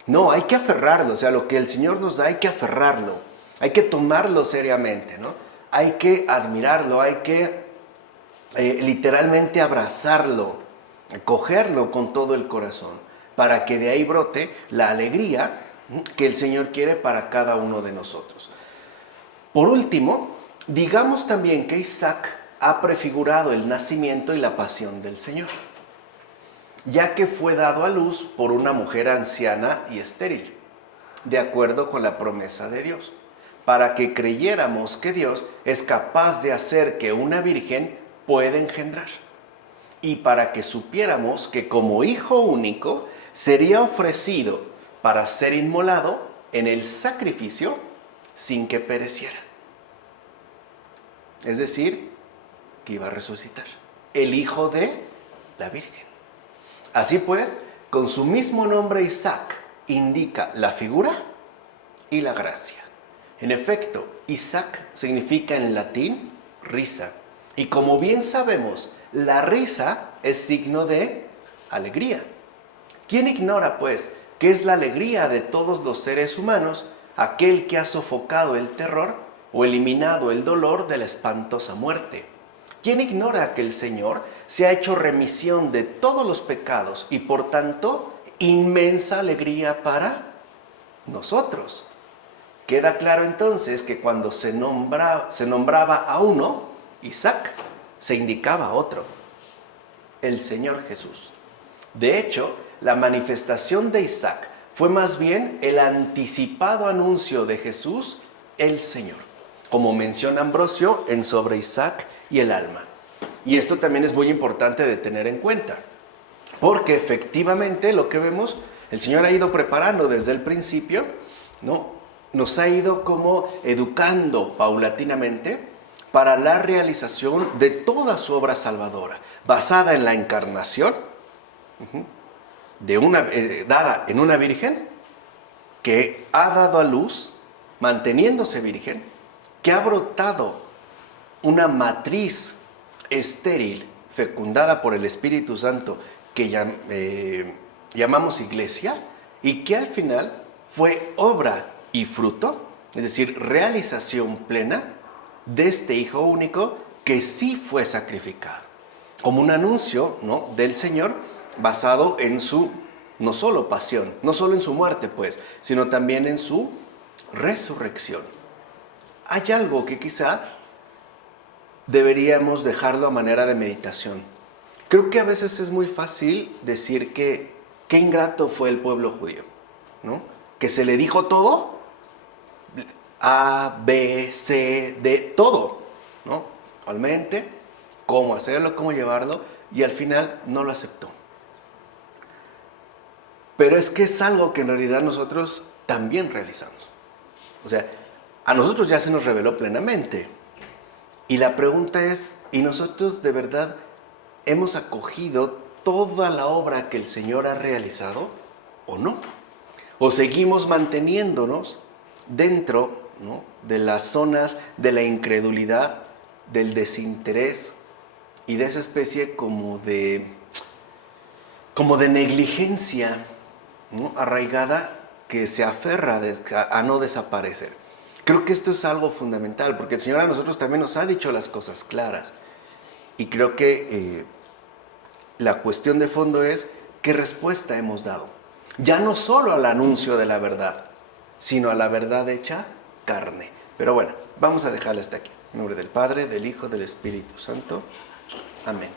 No, hay que aferrarlo. O sea, lo que el Señor nos da hay que aferrarlo. Hay que tomarlo seriamente, ¿no? Hay que admirarlo, hay que literalmente abrazarlo, cogerlo con todo el corazón, para que de ahí brote la alegría que el Señor quiere para cada uno de nosotros. Por último, digamos también que Isaac ha prefigurado el nacimiento y la pasión del Señor, ya que fue dado a luz por una mujer anciana y estéril, de acuerdo con la promesa de Dios, para que creyéramos que Dios es capaz de hacer que una virgen pueda engendrar, y para que supiéramos que como hijo único sería ofrecido para ser inmolado en el sacrificio sin que pereciera. Es decir, que iba a resucitar, el hijo de la Virgen. Así pues, con su mismo nombre Isaac, indica la figura y la gracia. En efecto, Isaac significa en latín risa. Y como bien sabemos, la risa es signo de alegría. ¿Quién ignora, pues, qué es la alegría de todos los seres humanos, aquel que ha sofocado el terror o eliminado el dolor de la espantosa muerte? ¿Quién ignora que el Señor se ha hecho remisión de todos los pecados y por tanto inmensa alegría para nosotros? Queda claro entonces que cuando se nombraba a uno, Isaac, se indicaba a otro, el Señor Jesús. De hecho, la manifestación de Isaac fue más bien el anticipado anuncio de Jesús, el Señor, como menciona Ambrosio en Sobre Isaac y el alma. Y esto también es muy importante de tener en cuenta, porque efectivamente lo que vemos, el Señor ha ido preparando desde el principio, ¿no? Nos ha ido como educando paulatinamente para la realización de toda su obra salvadora, basada en la encarnación, dada en una virgen que ha dado a luz, manteniéndose virgen, que ha brotado una matriz estéril, fecundada por el Espíritu Santo, que llamamos iglesia, y que al final fue obra y fruto, es decir, realización plena de este Hijo único que sí fue sacrificado, como un anuncio, ¿no?, del Señor, basado en su, no solo pasión, no solo en su muerte, pues, sino también en su resurrección. Hay algo que quizá deberíamos dejarlo a manera de meditación. Creo que a veces es muy fácil decir que qué ingrato fue el pueblo judío, ¿no? Que se le dijo todo, A, B, C, D, todo, ¿no? Realmente, cómo hacerlo, cómo llevarlo, y al final no lo aceptó. Pero es que es algo que en realidad nosotros también realizamos. O sea, a nosotros ya se nos reveló plenamente. Y la pregunta es, ¿y nosotros de verdad hemos acogido toda la obra que el Señor ha realizado o no? ¿O seguimos manteniéndonos dentro, ¿no?, de las zonas de la incredulidad, del desinterés y de esa especie como de negligencia, ¿no?, arraigada, que se aferra a no desaparecer? Creo que esto es algo fundamental, porque el Señor a nosotros también nos ha dicho las cosas claras. Y creo que la cuestión de fondo es qué respuesta hemos dado. Ya no solo al anuncio de la verdad, sino a la verdad hecha carne. Pero bueno, vamos a dejarla hasta aquí. En nombre del Padre, del Hijo, del Espíritu Santo. Amén.